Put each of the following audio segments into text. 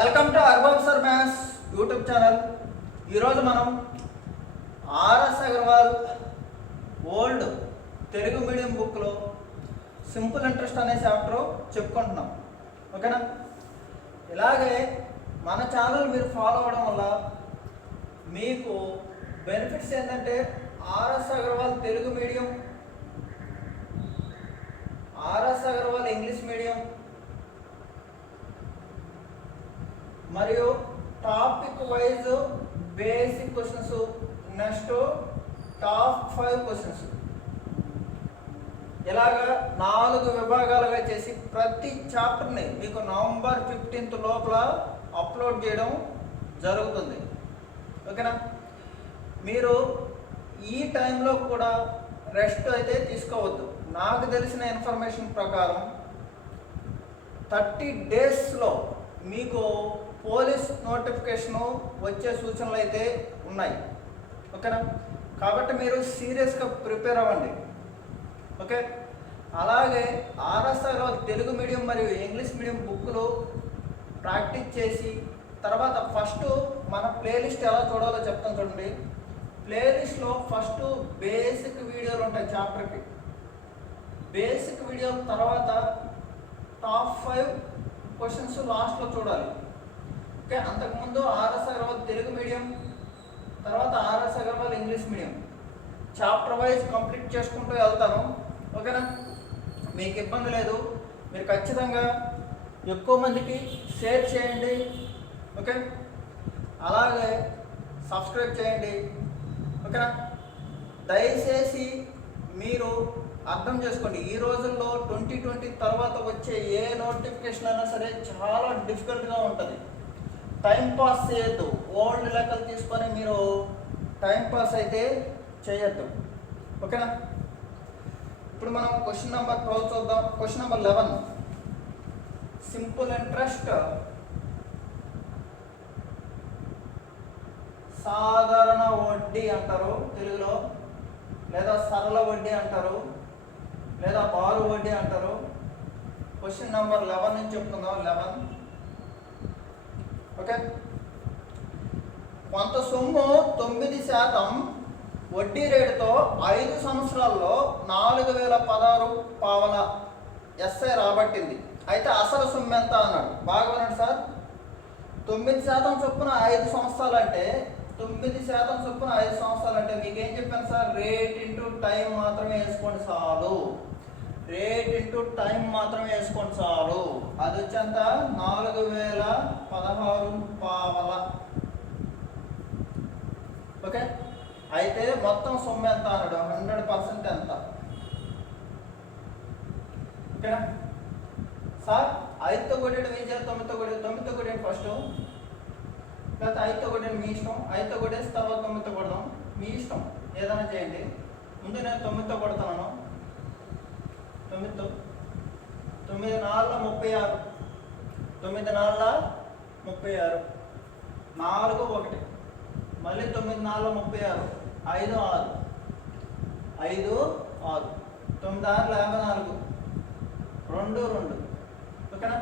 Welcome to urban sir maths YouTube channel. ఈరోజు మనం RS Agarwal old Telugu medium బుక్లో simple interest అనే చాప్టర్ చెప్పుకుంటున్నాం. ఓకేనా? ఇలాగే మన ఛానల్ మీరు ఫాలో అవ్వడం వల్ల మీకు బెనిఫిట్స్ ఏంటంటే RS Agarwal Telugu medium, RS Agarwal English medium మరియు topic wise basic questions, next top 5 questions, ఇలాగా 4 విభాగాలుగా చేసి ప్రతి చాప్టర్ని మీకు నవంబర్ 15th లోపల అప్లోడ్ చేయడం జరుగుతుంది. ఓకేనా? మీరు ఈ టైంలో కూడా రెస్ట్ అయితే తీసుకోవద్దు. నాకు తెలిసిన ఇన్ఫర్మేషన్ ప్రకారం 30 డేస్లో మీకు పోలీస్ నోటిఫికేషను వచ్చే సూచనలు అయితే ఉన్నాయి. ఓకేనా? కాబట్టి మీరు సీరియస్గా ప్రిపేర్ అవ్వండి. ఓకే? అలాగే ఆర్ఎస్ అగర్వాల్ తెలుగు మీడియం మరియు ఇంగ్లీష్ మీడియం బుక్లు ప్రాక్టీస్ చేసి తర్వాత ఫస్ట్ మన ప్లేలిస్ట్ ఎలా చూడాలో చెప్తాను చూడండి. ప్లేలిస్ట్లో ఫస్ట్ బేసిక్ వీడియోలు ఉంటాయి చాప్టర్కి. బేసిక్ వీడియో తర్వాత టాప్ 5 క్వశ్చన్స్ లాస్ట్లో చూడాలి. ఓకే? అంతకుముందు ఆర్ఎస్ అగర్వాల్ తెలుగు మీడియం, తర్వాత RS Agarwal English medium chapter wise complete చేసుకుంటూ వెళ్తాను. ఓకేనా? మీకు ఇబ్బంది లేదు. మీరు ఖచ్చితంగా ఎక్కువ మందికి షేర్ చేయండి. ఓకే? అలాగే సబ్స్క్రైబ్ చేయండి. ఓకేనా? దయచేసి మీరు అర్థం చేసుకోండి, ఈ రోజుల్లో 2020 తర్వాత వచ్చే ఏ నోటిఫికేషన్ అయినా సరే చాలా డిఫికల్ట్గా ఉంటుంది. టైం పాస్ చేయొద్దు. ఓల్డ్ లెక్కలు తీసుకొని మీరు టైం పాస్ అయితే చేయొద్దు. ఓకేనా? ఇప్పుడు మనం క్వశ్చన్ నెంబర్ 12 చూద్దాం. క్వశ్చన్ నెంబర్ 11, సింపుల్ ఇంట్రెస్ట్ సాధారణ వడ్డీ అంటారు తెలుగులో, లేదా సరళ వడ్డీ అంటారు, లేదా బారు వడ్డీ అంటారు. క్వశ్చన్ నెంబర్ 11 నుంచి చెప్పుకుందాం. 11. ఓకే? కొంత సొమ్ము 9% వడ్డీ రేటుతో 5 సంవత్సరాల్లో 4016 ఎస్ఐ రాబట్టింది. అయితే అసలు సొమ్ము ఎంత అన్నాడు. బాగా వినండి సార్. 9% చొప్పున 5 సంవత్సరాలు అంటే 9% చొప్పున 5 సంవత్సరాలు అంటే మీకేం చెప్పాను సార్? రేట్ ఇంటూ టైం మాత్రమే వేసుకోండి చాలు. రేట్ ఇంటూ టైం మాత్రమే వేసుకోండి చాలు. అది వచ్చేంత 4016. ఓకే? అయితే మొత్తం సొమ్ము ఎంత అన్నాడు? 100% ఎంత? ఓకేనా సార్? 5తో కొట్టేయడం ఏం చేయాలి? 9తో కొట్టేది. 9తో కొట్టేయండి ఫస్ట్, లేకపోతే 5తో కొట్టేయండి, మీ ఇష్టం. 5తో కొట్టేసి తర్వాత 9తో కొడదాం, మీ ఇష్టం. ఏదైనా చేయండి. ముందు నేను 9తో కొడతాను. 9తో 9 4 36. 9 4 36. 4 1. మళ్ళీ 9 4 36. 5 6. 5 6. 9 6 54. 2 2. ఓకేనా?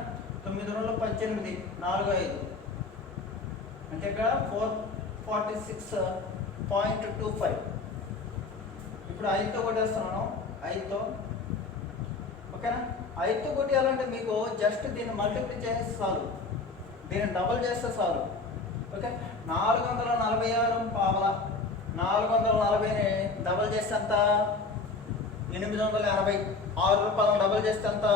9 2 18. 4 5. అంటే ఇక్కడ 446.25. ఇప్పుడు 5తో కొట్టేస్తున్నాను. 5తో. ఓకేనా? 5తో కొట్టేయాలంటే మీకు జస్ట్ దీన్ని మల్టిప్లై చేస్తే చాలు, దీన్ని డబల్ చేస్తే చాలు. ఓకే? 446. 440ని డబల్ చేస్తే ఎంత? 880. 6 రూపాయలు డబల్ చేస్తే ఎంత?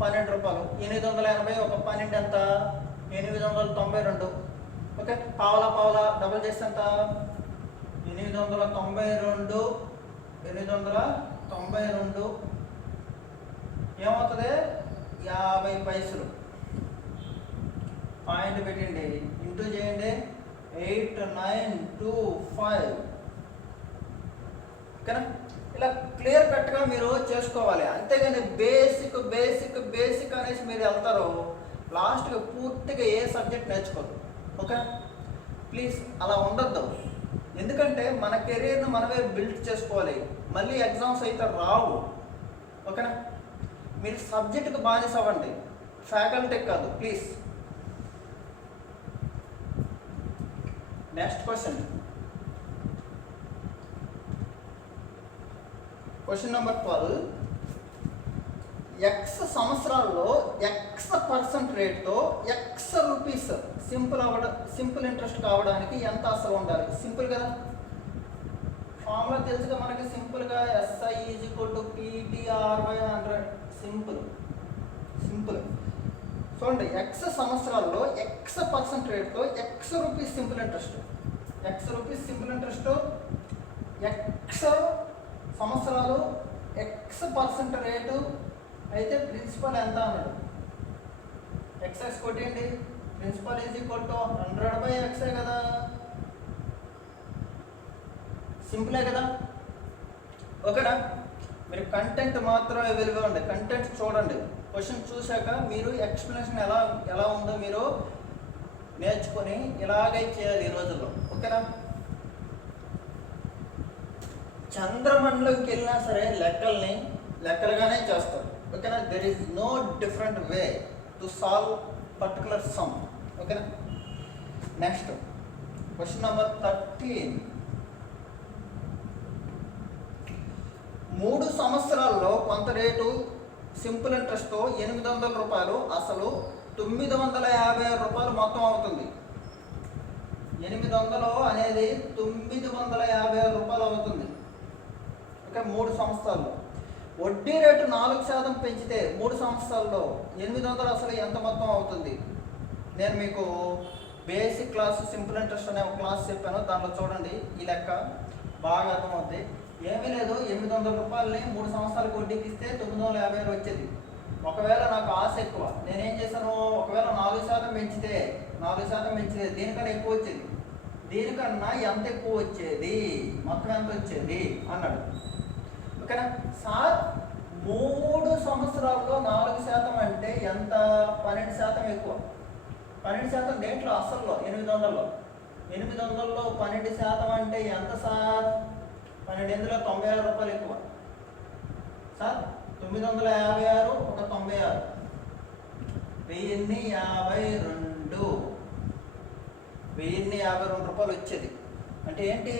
12 రూపాయలు. 880 ఒక 12 ఎంత? 892. ఓకే? పావలా డబల్ చేస్తే ఎంత? 892. 892 ఏమవుతుంది? 50 పైసలు. పాయింట్ పెట్టండి, ఇంటూ చేయండి. 8925. ఓకేనా? ఇలా క్లియర్ కట్గా మీరు చేసుకోవాలి. అంతేగాని బేసిక్ బేసిక్ బేసిక్ అనేసి మీరు వెళ్తారు, లాస్ట్గా పూర్తిగా ఏ సబ్జెక్ట్ నేర్చుకోరు. ఓకే? ప్లీజ్ అలా ఉండొద్దు. ఎందుకంటే మన కెరీర్ని మనమే బిల్డ్ చేసుకోవాలి. మళ్ళీ ఎగ్జామ్స్ అయితే రావు. ఓకేనా? మీరు సబ్జెక్టుకు బానిస అవ్వండి, ఫ్యాకల్టీకి కాదు. Please next question number 12. X సంవత్సరాల్లో ఎక్స్ పర్సెంట్ రేట్తో ఎక్స్ రూపీస్ సింపుల్ ఇంట్రెస్ట్ కావడానికి ఎంత అసలు ఉండాలి? సింపుల్ కదా, ఫార్ములా తెలుసుగా మనకి. సింపుల్గా SI = PT/100. సింపుల్. చూడండి, ఎక్స్ సంవత్సరాల్లో ఎక్స్ పర్సెంట్ రేట్తో x rupees simple interest, x సంవత్సరాలు ఎక్స్ పర్సెంట్ రేటు అయితే ప్రిన్సిపల్ ఎంత అన్నాడు? ఎక్స్ కొట్టేయండి. ప్రిన్సిపల్ = 100/x కదా, సింపులే కదా. ఓకేనా? మీరు కంటెంట్ మాత్రమే వెలువండి, కంటెంట్ చూడండి. క్వశ్చన్ చూశాక మీరు ఎక్స్ప్లెనేషన్ ఎలా ఉందో మీరు నేర్చుకొని ఇలాగే చేయాలి ఈ రోజుల్లో. ఓకేనా? చంద్రమండలంకి వెళ్ళినా సరే లెక్కలుగానే చేస్తారు. ఓకేనా? There is no different way to solve particular sum. ఓకేనా? Next question number 13. 3 సంవత్సరాల్లో కొంత రేటు సింపుల్ ఇంట్రెస్ట్తో 800 రూపాయలు అసలు 950 రూపాయలు మొత్తం అవుతుంది. 800 అనేది 950 రూపాయలు అవుతుంది. ఓకే, 3 సంవత్సరాల్లో. వడ్డీ రేటు 4% పెంచితే 3 సంవత్సరాల్లో 800 అసలు ఎంత మొత్తం అవుతుంది? నేను మీకు బేసిక్ క్లాస్ సింపుల్ ఇంట్రెస్ట్ అనే ఒక క్లాస్ చెప్పాను, దాంట్లో చూడండి. ఈ లెక్క బాగా అర్థమవుతుంది. ఏమీ లేదు, 800 రూపాయలని 3 సంవత్సరాలకు వడ్డీకి ఇస్తే 950 వచ్చేది. ఒకవేళ నాకు ఆశ ఎక్కువ, నేనేం చేశాను, ఒకవేళ 4% పెంచితే దీనికన్నా ఎక్కువ వచ్చేది. దీనికన్నా ఎంత ఎక్కువ వచ్చేది, మొత్తం ఎంత వచ్చేది అన్నాడు. ఓకేనా సార్? 3 సంవత్సరాల్లో 4% అంటే ఎంత? 12% ఎక్కువ. 12% దేంట్లో? అసల్లో 800లో 12% అంటే ఎంత సార్? 12 96 రూపాయలు ఎక్కువ సార్. 956 ఒక 96, 1052 రూపాయలు వచ్చేది. అంటే ఏంటి?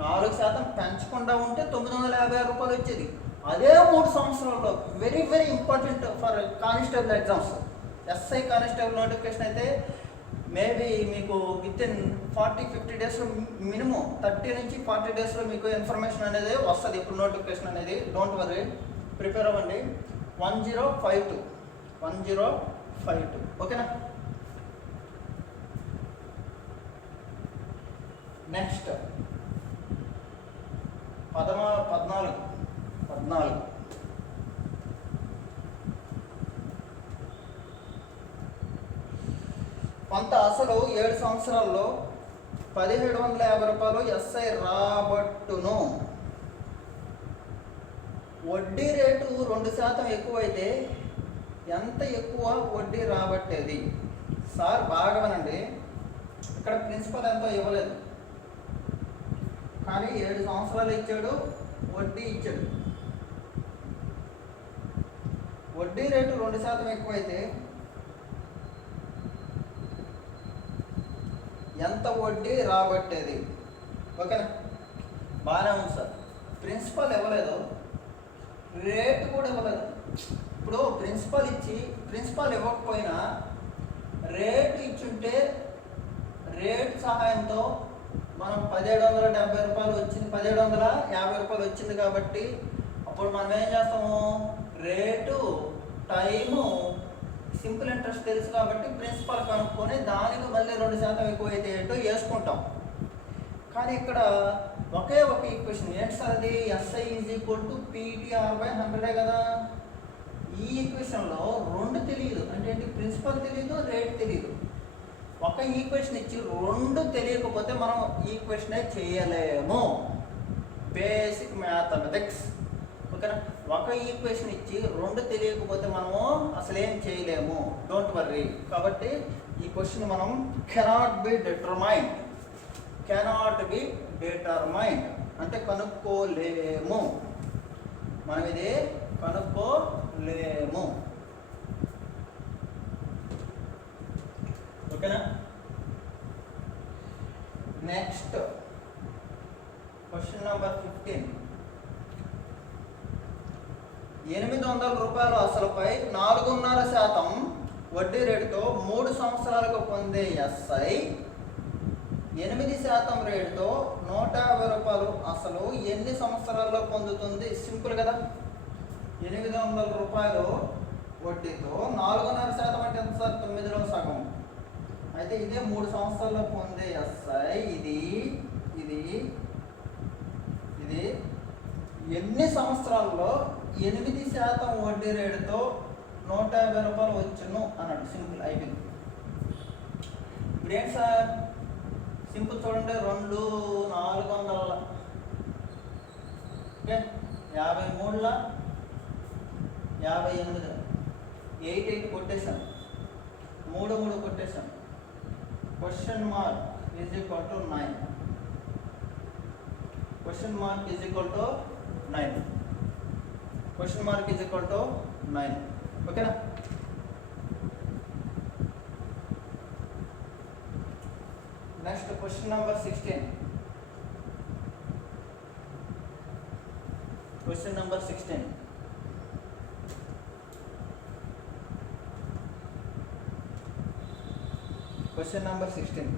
4% పెంచకుండా ఉంటే 956 రూపాయలు వచ్చేది. అదే 3 సంవత్సరాల్లో very very important for constable exams. SI constable notification అయితే మేబీ మీకు వితిన్ 40-50 డేస్లో, మినిమం 30 నుంచి 40 డేస్లో మీకు ఇన్ఫర్మేషన్ అనేది వస్తుంది. ఇప్పుడు నోటిఫికేషన్ అనేది, డోంట్ వరీ, ప్రిపేర్ అవ్వండి. 1052. ఓకేనా? నెక్స్ట్ 14. కొంత అసలు 7 సంవత్సరాల్లో 1750 రూపాయలు SI రాబట్టును. వడ్డీ రేటు 2% ఎక్కువైతే ఎంత ఎక్కువ వడ్డీ రాబట్టేది? సార్ బాగా వినండి, ఇక్కడ ప్రిన్సిపల్ ఎంతో ఇవ్వలేదు, కానీ 7 సంవత్సరాలు ఇచ్చాడు, వడ్డీ ఇచ్చాడు. వడ్డీ రేటు 2% ఎక్కువైతే ఎంత వడ్డీ రాబట్టేది? ఓకేనా? బాగానే ఉంది సార్. ప్రిన్సిపల్ ఇవ్వలేదు, రేటు కూడా ఇవ్వలేదు. ఇప్పుడు ప్రిన్సిపల్ ఇవ్వకపోయినా రేటు ఇచ్చుంటే, రేటు సహాయంతో మనం 1770 రూపాయలు వచ్చింది, 1750 రూపాయలు వచ్చింది కాబట్టి అప్పుడు మనం ఏం చేస్తాము? రేటు, టైము, సింపుల్ ఇంట్రెస్ట్ తెలుసు కాబట్టి ప్రిన్సిపల్ కనుక్కొని దానికి మళ్ళీ 2% ఎక్కువైతే ఏంటో వేసుకుంటాం. కానీ ఇక్కడ ఒకే ఒక ఈక్వేషన్ ఏంటి సార్? అది SI = PT/100 కదా. ఈ ఈక్వేషన్లో 2 తెలియదు అంటే ఏంటి? ప్రిన్సిపల్ తెలియదు, రేట్ తెలియదు. ఒక ఈక్వేషన్ ఇచ్చి 2 తెలియకపోతే మనం ఈక్వేషనే చేయలేము. Basic mathematics. ఓకేనా? ఒక ఈక్వేషన్ ఇచ్చి 2 తెలియకపోతే మనము అసలు ఏం చేయలేము. Don't worry. కాబట్టి ఈ క్వశ్చన్ మనం కెనాట్ బి డిటర్మైన్డ్ అంటే కనుక్కోలేము. మనం ఇది కనుక్కోలేము. ఓకేనా? Next question number 15. 800 రూపాయలు అసలుపై 4.5% వడ్డీ రేటుతో 3 సంవత్సరాలకు పొందే ఎస్ఐ 8% రేటుతో 150 రూపాయలు అసలు ఎన్ని సంవత్సరాల్లో పొందుతుంది? సింపుల్ కదా. 800 రూపాయలు వడ్డీతో 4.5% అంటే ఎంత సార్? 9లో సగం. అయితే ఇదే 3 సంవత్సరాల్లో పొందే ఎస్ఐ ఇది ఇది ఇది ఎన్ని సంవత్సరాల్లో 8% వడ్డీ రేటుతో 150 రూపాయలు వచ్చును అన్నాడు. సింపుల్ అయిపోయింది. ఇప్పుడు ఏంటి సార్? సింపుల్ చూడండి. 2 400 ఓకే, 53 58 8 కొట్టేశాను, 3 కొట్టేశాను. Question mark is equal to 9. Question mark is equal to 9. Question mark is equal to 9. ఓకేనా? Next question number 16. Question number 16. Question number 16.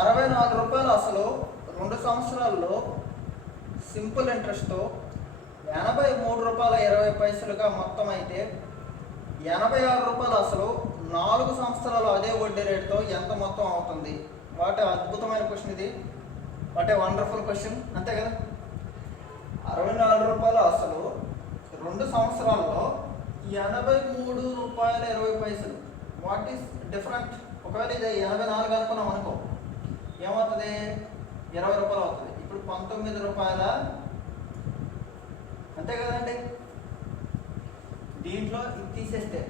64 రూపాయలు అసలు 2 సంవత్సరాల్లో సింపుల్ ఇంట్రెస్ట్తో 83 రూపాయల 20 పైసలుగా మొత్తం అయితే 86 రూపాయలు అసలు 4 సంవత్సరాలు అదే వడ్డీ రేటుతో ఎంత మొత్తం అవుతుంది? వాటి అద్భుతమైన క్వశ్చన్ ఇది. వాట్ ఏ వండర్ఫుల్ క్వశ్చన్, అంతే కదా. 64 రూపాయలు అసలు 2 సంవత్సరాల్లో 83 రూపాయల 20 పైసలు. What is different? ఒకవేళ ఇది 84 అనుకున్నాం అనుకో, ఏమవుతుంది? 20 రూపాయలు అవుతుంది. ఇప్పుడు 19 రూపాయల, అంతే కదండి. దీంట్లో ఇది తీసేస్తే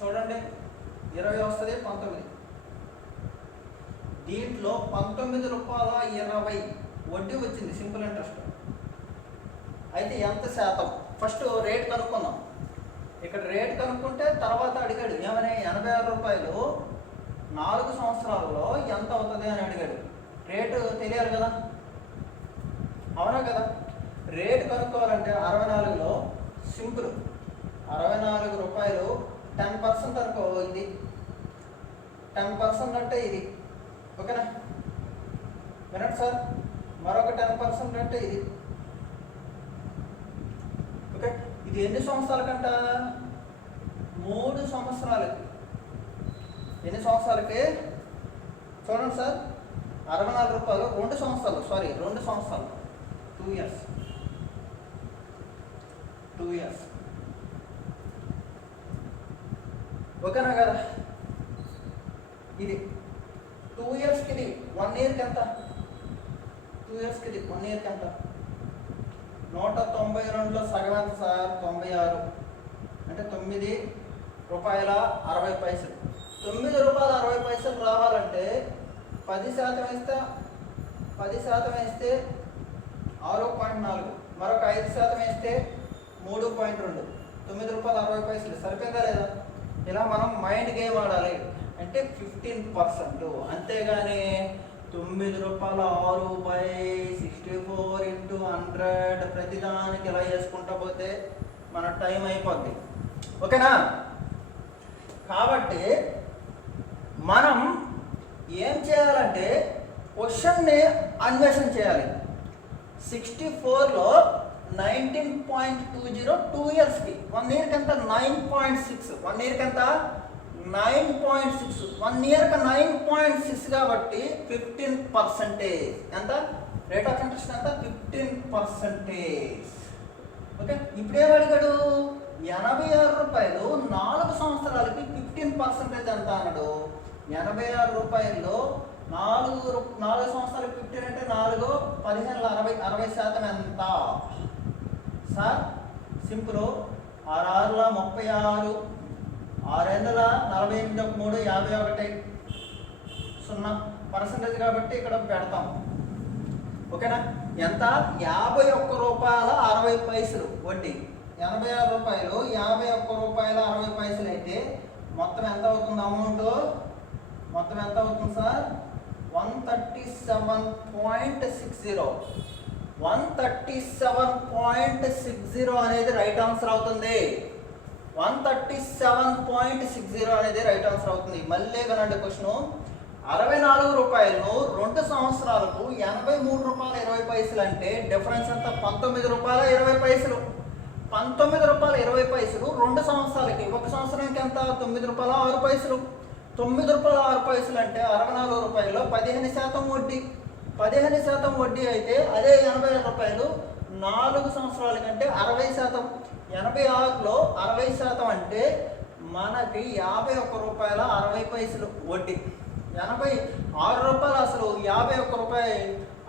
చూడండి 20 వస్తుంది, 19. దీంట్లో 19 రూపాయల 20 వడ్డీ వచ్చింది సింపుల్ ఇంట్రెస్ట్. అయితే ఎంత శాతం? ఫస్ట్ రేట్ కనుక్కుందాం. ఇక్కడ రేట్ కనుక్కుంటే తర్వాత అడిగాడు ఏమని, 86 రూపాయలు 4 సంవత్సరాల్లో ఎంత అవుతుంది అని అడిగాడు. రేటు తెలియాలి కదా, అవునా కదా. రేటు కనుక్కోవాలంటే 64లో సింపుల్ 64 రూపాయలు 10% అనుకో, ఇది 10% అంటే ఇది. ఓకేనా? వినండి సార్, మరొక 10% అంటే ఇది. ఓకే, ఇది ఎన్ని సంవత్సరాలకంట? 3 సంవత్సరాలకి. ఎన్ని సంవత్సరాలకి? చూడండి సార్, 64 రూపాయలు 2 సంవత్సరాలు, 2 సంవత్సరాలు, 2 years. 2 years. ఓకేనా కదా. ఇది 2 yearsకి, ఇది 1 yearకి ఎంత? 2 yearsకి ఇది 1 yearకి ఎంత? 192లో సగం ఎంత సార్? 96. అంటే 9 రూపాయల 60 పైసలు. 9 రూపాయల 60 పైసలు రావాలంటే 10% వేస్తే 10% వేస్తే 6.4, మరొక 5% వేస్తే 3.2, 9 రూపాయల 60 పైసలు. సరిపోయిందా లేదా? ఇలా మనం మైండ్ గేమ్ ఆడాలి. అంటే 15%. అంతేగాని 9 రూపాయల 6/64 × 100 ప్రతిదానికి ఇలా వేసుకుంటా పోతే మన టైం అయిపోద్ది. ఓకేనా? కాబట్టి మనం ఏం చేయాలంటే క్వశ్చన్ని అన్వేషణ చేయాలి. 64లో 19.20 2 yearsకి, 1 yearకి ఎంత? 9.6. 1 yearకి ఎంత? 9.6. 1 yearకి 9.6 కాబట్టి 15%. ఎంత రేట్ ఆఫ్ ఇంట్రెస్ట్? ఎంత? 15%. ఓకే, ఇప్పుడేం అడిగాడు? 86 రూపాయలు 4 సంవత్సరాలకి 15% ఎంత అన్నాడు. 86 రూపాయల్లో 4 సంవత్సరాలకి 15 అంటే 4 15 60% ఎంత సార్? సింపుల్. 6 36, 6 48, 3 51, 0% కాబట్టి ఇక్కడ పెడతాం. ఓకేనా? ఎంత? 51 రూపాయల 60 పైసలు వడ్డీ. 86 రూపాయలు 51 రూపాయల 60 పైసలు అయితే మొత్తం ఎంత అవుతుంది అమౌంట్? మొత్తం ఎంత అవుతుంది సార్? 137.60. 137.60 అనేది రైట్ ఆన్సర్ అవుతుంది. 137.60 అనేది రైట్ ఆన్సర్ అవుతుంది. మళ్ళీ వినండి క్వశ్చన్. 64 రూపాయలను 2 సంవత్సరాలకు 83 రూపాయల 20 పైసలు అంటే డిఫరెన్స్ ఎంత? 19 రూపాయల 20 పైసలు. 19 రూపాయల 20 పైసలు 2 సంవత్సరాలకి, 1 సంవత్సరానికి ఎంత? 9 రూపాయల 6 పైసలు. 9 రూపాయల 6 పైసలు అంటే 64 రూపాయల్లో 15% వడ్డీ. 15% వడ్డీ అయితే అదే 80 రూపాయలు 4 సంవత్సరాల కంటే 60%. 86లో 60% అంటే మనకి 51 రూపాయల 60 పైసలు వడ్డీ. 86 రూపాయలు అసలు, 51 రూపాయలు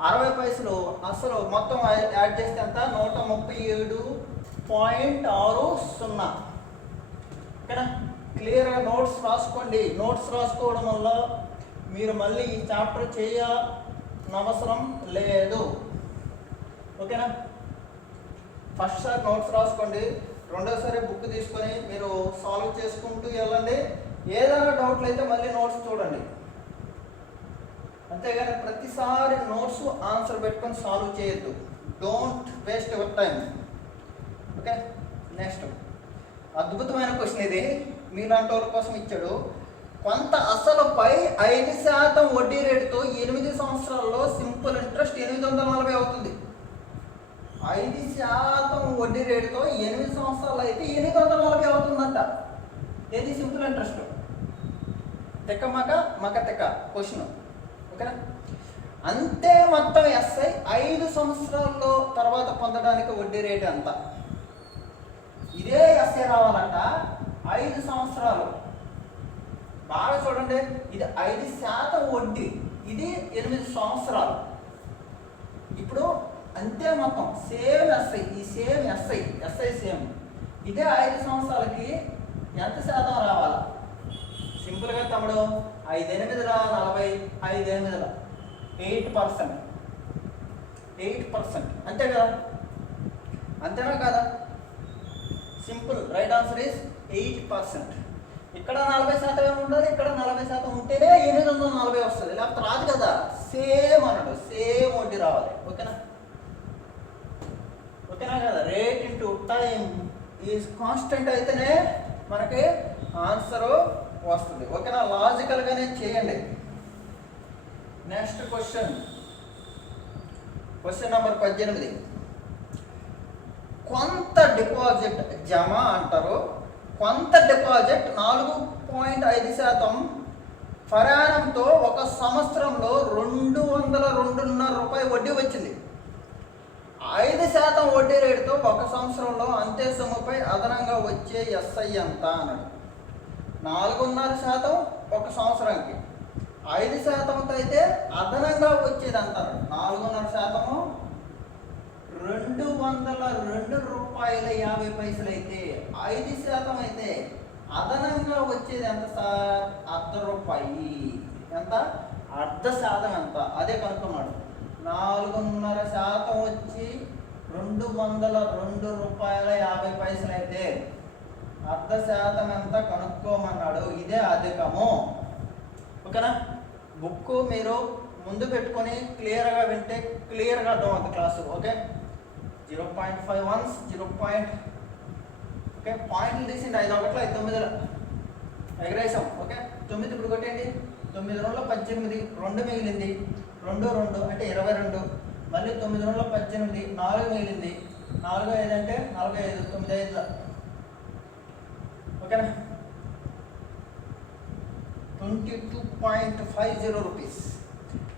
60 పైసలు అసలు, మొత్తం యాడ్ చేస్తే ఎంత? 137.60. ఓకేనా? క్లియర్గా నోట్స్ రాసుకోండి. నోట్స్ రాసుకోవడం వల్ల మీరు మళ్ళీ ఈ చాప్టర్ చేయనవసరం లేదు. ఓకేనా? ఫస్ట్ సారి నోట్స్ రాసుకోండి, రెండోసారి బుక్ తీసుకొని మీరు సాల్వ్ చేసుకుంటూ వెళ్ళండి. ఏదైనా డౌట్లు అయితే మళ్ళీ నోట్స్ చూడండి. అంతేగాని ప్రతిసారి నోట్స్ ఆన్సర్ పెట్టుకొని సాల్వ్ చేయొద్దు. Don't waste your time. Okay, next అద్భుతమైన క్వశ్చన్ ఇది, మీలాంటి వాళ్ళ కోసం ఇచ్చాడు. కొంత అసలుపై 5% వడ్డీ రేటుతో 8 సంవత్సరాల్లో సింపుల్ ఇంట్రెస్ట్ 840 అవుతుంది. 5% వడ్డీ రేటుతో 8 సంవత్సరాలు అయితే 840 అవుతుందంట. ఏది సింపుల్ ఇంట్రెస్ట్? తెక్క మక తెక్క క్వశ్చన్. ఓకేనా? అంతే మొత్తం ఎస్ఐ 5 సంవత్సరాల్లో తర్వాత పొందడానికి వడ్డీ రేటు ఎంత? ఇదే ఎస్ఐ రావాలంట. 5 సంవత్సరాలు బాగా చూడండి, ఇది 5% వడ్డీ, ఇది 8 సంవత్సరాలు. ఇప్పుడు అంతే మొత్తం సేమ్ ఎస్ఐ, ఈ సేమ్ ఎస్ఐ సేమ్. ఇదే 5 సంవత్సరాలకి ఎంత శాతం రావాలా? సింపుల్గా తమ్ముడు 5×8 40, 5×8 8%. 8% అంతే కదా? అంతేనా కదా? Simple right answer is 8%. ఇక్కడ 40% ఏమి ఉండాలి, ఇక్కడ 40% ఉంటేనే 840 వస్తుంది, లేకపోతే రాదు కదా. సేమ్ అన్నాడు, సేమ్ వడ్డీ రావాలి. ఓకేనా? ఓకేనా కదా? Rate into time is constant అయితేనే మనకి ఆన్సర్ వస్తుంది. ఓకేనా? లాజికల్గానే చేయండి. Next question number 18. కొంత డిపాజిట్ జమ అంటారు. కొంత డిపాజిట్ 4.5% ఫరానంతో 1 సంవత్సరంలో 202.5 రూపాయలు వడ్డీ వచ్చింది. 5% వడ్డీ రేటుతో 1 సంవత్సరంలో అంతే సొమ్ముపై అదనంగా వచ్చే ఎస్ఐ ఎంత అన్నాడు. 4.5% 1 సంవత్సరానికి, 5% అయితే అదనంగా వచ్చేది అంటారు. 4.5% 202.50 రూపాయలు అయితే, 5% అయితే అదనంగా వచ్చేది ఎంత సార్? ₹1 ఎంత? ½ ఎంత? అదే కనుక్కున్నాడు. 4.5% వచ్చి 202.50 రూపాయలు అయితే ½ ఎంత కనుక్కోమన్నాడు. ఇదే అధికము. ఓకేనా? బుక్ మీరు ముందు పెట్టుకొని క్లియర్గా వింటే క్లియర్గా అర్థమవుతుంది క్లాసు. ఓకే, 0.51 ఓకే, పాయింట్లు తీసిండి 5 ఒకట్లో 5 9 ఎగరేసాం. ఓకే, 9 ఇప్పుడు కొట్టేయండి. 9 2 18, 2 మిగిలింది, 2 2 అంటే 22. మళ్ళీ 9 2 18, 4 మిగిలింది, 4 5 అంటే 45, 9 5. ఓకేనా? 22.50 రూపీస్,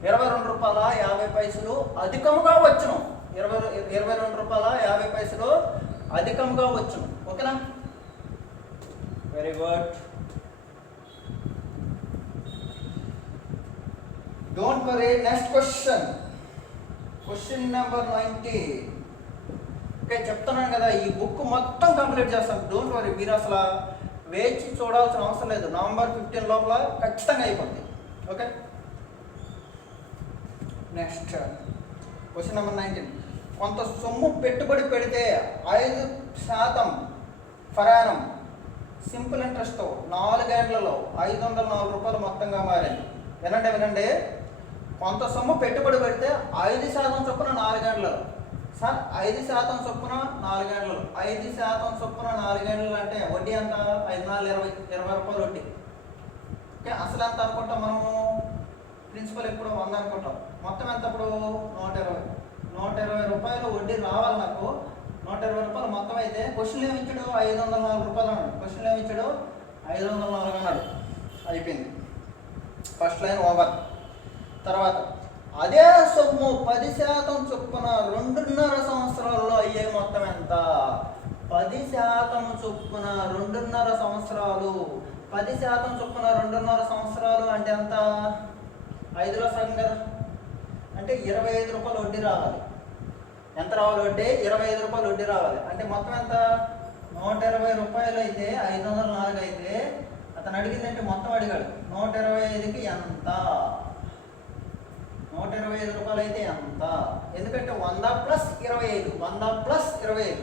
₹22.50 అధికంగా వచ్చును. 22.50 అధికంగా వచ్చును. ఓకేనా? Very good. Don't worry. Next question number 19. Okay, చెప్తున్నాను కదా, ఈ బుక్ మొత్తం కంప్లీట్ చేస్తాం. డోంట్ వరీ, మీరు అసలు వేచి చూడాల్సిన అవసరం లేదు. నవంబర్ 15 లోపల ఖచ్చితంగా అయిపోతుంది. Okay, next question number 19. కొంత సొమ్ము పెట్టుబడి పెడితే 5% ఫరానం సింపుల్ ఇంట్రెస్ట్తో 4 ఏళ్లలో 504 రూపాయలు మొత్తంగా మారింది. వినండి, కొంత సొమ్ము పెట్టుబడి పెడితే 5% చొప్పున 4 ఏళ్లలో. సార్ 5% చొప్పున 4 ఏళ్లలో, 5% చొప్పున 4 ఏళ్ళు అంటే వడ్డీ ఎంత? 5 4 20 రూపాయలు వడ్డీ. ఓకే, అసలు ఎంత అనుకుంటాం మనము? ప్రిన్సిపల్ ఎప్పుడు 100 అనుకుంటాం. మొత్తం ఎంత ఇప్పుడు? 120 రూపాయలు వడ్డీ రావాలి నాకు. 120 రూపాయలు మొత్తం అయితే క్వశ్చన్లు ఏమి ఇచ్చాడు? 504 రూపాయలు అన్నాడు. క్వశ్చన్లు ఏమి ఇచ్చాడు? 504 అన్నాడు. అయిపోయింది, ఫస్ట్ లైన్ ఓవర్. తర్వాత అదే సొమ్ము 10% చొప్పున 2.5 సంవత్సరాల్లో అయ్యే మొత్తం ఎంత? 10% చొప్పున 2.5 సంవత్సరాలు. 10% చొప్పున 2.5 సంవత్సరాలు అంటే ఎంత? 5లో సగం కదా, అంటే 25 రూపాయలు వడ్డీ రావాలి. ఎంత రావాలి వడ్డీ? 25 రూపాయలు వడ్డీ రావాలి. అంటే మొత్తం ఎంత? 120 రూపాయలు అయితే 504 అయితే అతను అడిగిందంటే మొత్తం అడిగాడు. 125కి ఎంత? 125 రూపాయలు అయితే ఎంత? ఎందుకంటే 100 + 25, 100 + 25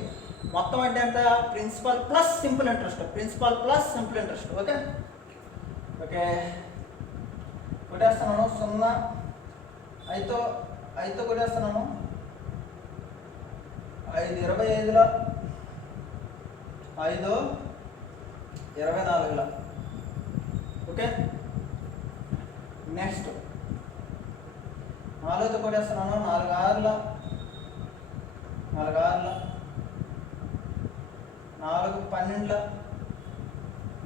మొత్తం అంటే ఎంత? Principal plus simple interest, principal plus simple interest. Okay okay, కొట్టేస్తున్నాను 0 5తో కొట్టేస్తున్నాను. 5 25ల 5 24ల. ఓకే, నెక్స్ట్ 4తో కొట్టేస్తున్నాను. 4 6ల 4 12ల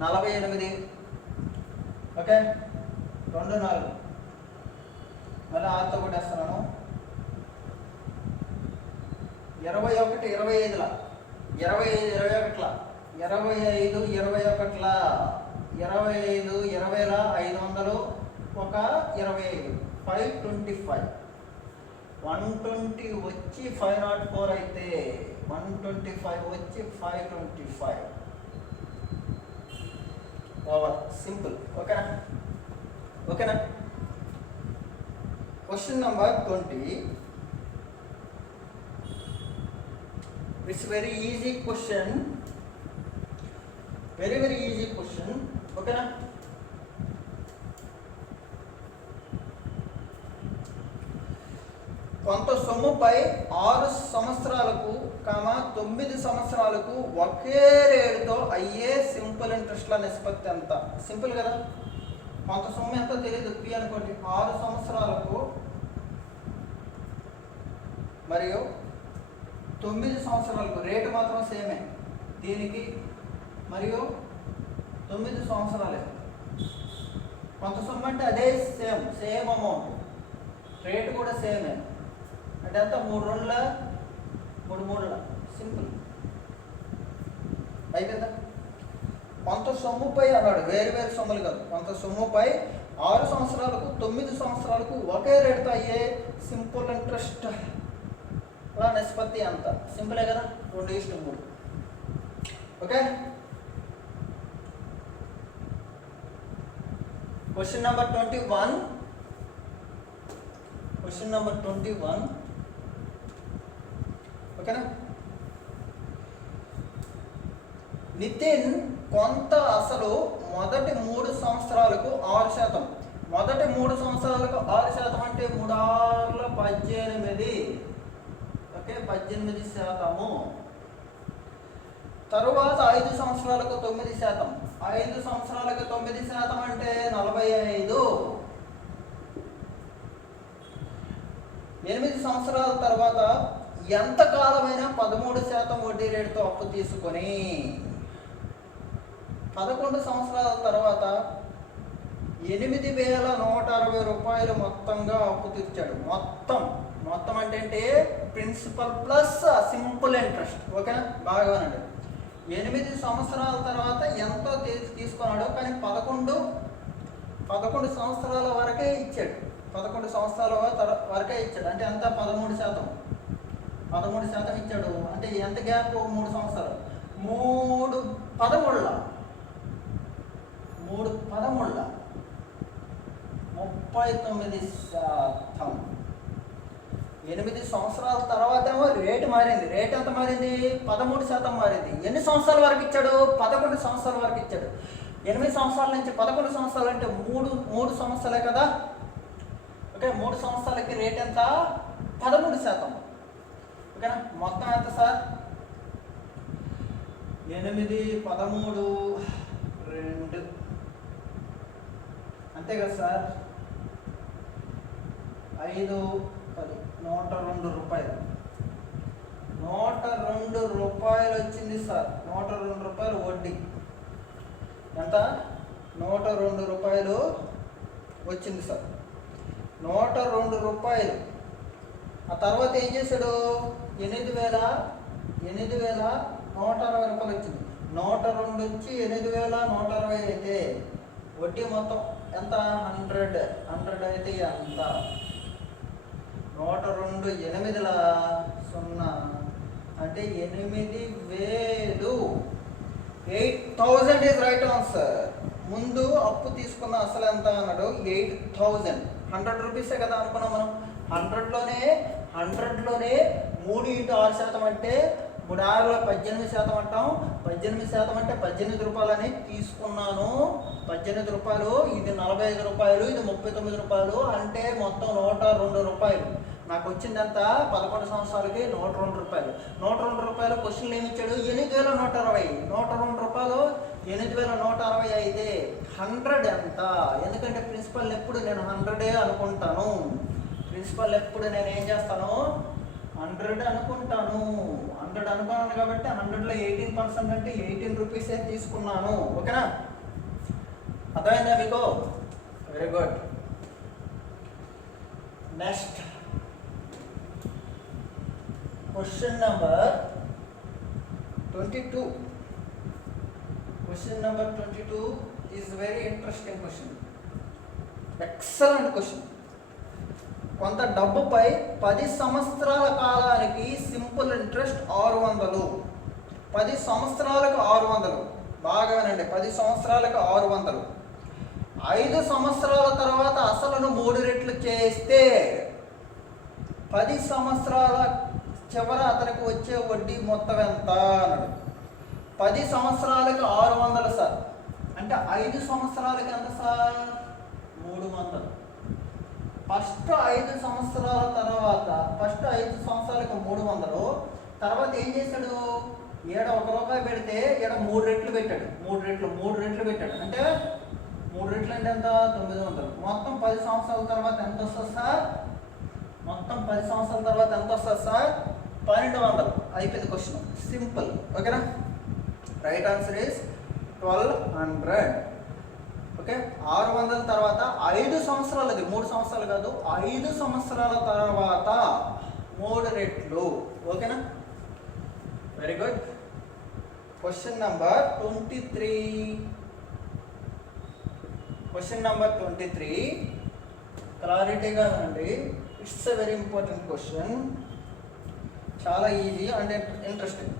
48. ఓకే, 2 4 మళ్ళీ 6తో కొట్టేస్తున్నాను. 21 25ల 25 21ల 25 21ల 25 20ల 500 ఒక 25 525. 120 వచ్చి 504 అయితే 125 వచ్చి 525. Over, simple. ఓకేనా? Question number 20. It's very easy question, very easy question. ఓకేనా? కొంత సొమ్ముపై 6 సంవత్సరాలకు 9 సంవత్సరాలకు ఒకే రేటుతో అయ్యే సింపుల్ ఇంట్రెస్ట్ల నిష్పత్తి ఎంత? సింపుల్ కదా, కొంత సొమ్ము ఎంతో తెలియదు పి అనుకోండి. 6 సంవత్సరాలకు మరియు 9 సంవత్సరాలకు రేటు మాత్రం సేమే దీనికి మరియు 9 సంవత్సరాలే. కొంత సొమ్ము అంటే అదే సేమ్ అమౌంట్, రేటు కూడా సేమే. అంటే అంతా 3 2ల 3 3ల. సింపుల్ అయిపోయిందా? కొంత సొమ్ముపై అన్నాడు, వేరు సొమ్ములు కాదు. కొంత సొమ్ముపై 6 సంవత్సరాలకు 9 సంవత్సరాలకు ఒకే రేటుతో అయ్యే సింపుల్ ఇంట్రెస్ట్ లా నిష్పత్తి ఎంత? సింపులే కదా, 2:3. Okay, question number 21. Question number 21. ఓకేనా? నితిన్ కొంత అసలు మొదటి 3 సంవత్సరాలకు 6%. మొదటి 3 సంవత్సరాలకు 6% అంటే 3 6ల 18. ఓకే, 18%. తరువాత 5 సంవత్సరాలకు 9%. 5 సంవత్సరాలకు 9% అంటే 45. 8 సంవత్సరాల తర్వాత ఎంత కాలమైనా 13% వడ్డీ రేటుతో అప్పు తీసుకొని 11 సంవత్సరాల తర్వాత 8,160 రూపాయలు మొత్తంగా అప్పు తీర్చాడు. మొత్తం అంటే ప్రిన్సిపల్ ప్లస్ సింపుల్ ఇంట్రెస్ట్. ఓకేనా? బాగా వినండి. 8 సంవత్సరాల తర్వాత ఎంతో తీసుకున్నాడు, కానీ 11 సంవత్సరాల వరకే ఇచ్చాడు. 11 సంవత్సరాల వరకే ఇచ్చాడు అంటే ఎంత? 13%. 13% ఇచ్చాడు అంటే ఎంత గ్యాప్? 3 సంవత్సరాలు. 3 13ల 39%. 8 సంవత్సరాల తర్వాత ఏమో రేటు మారింది. రేట్ ఎంత మారింది? 13% మారింది. ఎన్ని సంవత్సరాల వరకు ఇచ్చాడు? 11 సంవత్సరాల వరకు ఇచ్చాడు. 8 సంవత్సరాల నుంచి 11 సంవత్సరాలు అంటే మూడు సంవత్సరాలే కదా. ఓకే, 3 సంవత్సరాలకి రేట్ ఎంత? 13%. ఓకేనా? మొత్తం ఎంత సార్? 8, 13, 2 అంతే కదా సార్. 5, 10, 102 రూపాయలు. 102 రూపాయలు వచ్చింది సార్. 102 రూపాయలు వడ్డీ. ఎంత? 102 రూపాయలు వచ్చింది సార్. 102 రూపాయలు. ఆ తర్వాత ఏం చేశాడు? 8,160 రూపాయలు వచ్చింది. 102 వచ్చి 8,160 అయితే వడ్డీ మొత్తం ఎంత? 100 అయితే ఎంత? 102 8ల 0 అంటే 8,000. 8,000 ఈజ్ రైట్ ఆన్సర్. ముందు అప్పు తీసుకున్న అసలు ఎంత అన్నాడు? 8,000. 100 రూపీసే కదా అనుకున్నాం మనం. 100లోనే 3 × 6% అంటే 3 6ల 18% అంటాం. 18% అంటే 18 రూపాయలని తీసుకున్నాను. 18 రూపాయలు. ఇది 45 రూపాయలు, ఇది 39 రూపాయలు అంటే మొత్తం 102 రూపాయలు. నాకు వచ్చిందంత 11 సంవత్సరాలకి 102 రూపాయలు. 102 రూపాయలు క్వశ్చన్లు ఏమి ఇచ్చాడు? 8,160. 102 రూపాయలు 8,160 అయితే 100 ఎంత? ఎందుకంటే ప్రిన్సిపల్ ఎప్పుడు నేను 100 అనుకుంటాను. ప్రిన్సిపల్ ఎప్పుడు నేను ఏం చేస్తాను? 100 అనుకుంటాను. 100 అనుకున్నాను కాబట్టి 100లో 18% అంటే 18 రూపీసే తీసుకున్నాను. ఓకేనా? అర్థమైందా మీకు? Very good. Next question number 22. Question number 22 is very interesting question. Excellent question. కొంత డబ్బుపై 10 సంవత్సరాల కాలానికి సింపుల్ ఇంట్రెస్ట్ 600. 10 సంవత్సరాలకు 600. బాగా వినండి. 10 సంవత్సరాలకు 600. 5 సంవత్సరాల తర్వాత అసలును 3 రెట్లు చేస్తే 10 సంవత్సరాల చివర అతనికి వచ్చే వడ్డీ మొత్తం ఎంత అన్నాడు. 10 సంవత్సరాలకు 600 సార్. అంటే 5 సంవత్సరాలకి ఎంత సార్? 300. ఫస్ట్ 5 సంవత్సరాల తర్వాత 5 సంవత్సరాలకు 300. తర్వాత ఏం చేశాడు? ఈడ 1 రూపాయి పెడితే ఈడ 3 రెట్లు పెట్టాడు. 3 రెట్లు పెట్టాడు. అంటే 3 రెట్లు అంటే ఎంత? 900. మొత్తం 10 సంవత్సరాల తర్వాత ఎంత వస్తుంది సార్? మొత్తం 10 సంవత్సరాల తర్వాత ఎంత వస్తుంది సార్? 1200. అయిపోయింది క్వశ్చన్. సింపుల్. ఓకేనా? Right answer is 1200. ఓకే, 600 తర్వాత 5 సంవత్సరాలు, అది 3 సంవత్సరాలు కాదు, 5 సంవత్సరాల తర్వాత 3 రెట్లు. ఓకేనా? Very good. Question number 23. Question number 23 క్లారిటీగా వినండి. It's a very important question. చాలా ఈజీ అండ్ ఇంట్రెస్టింగ్.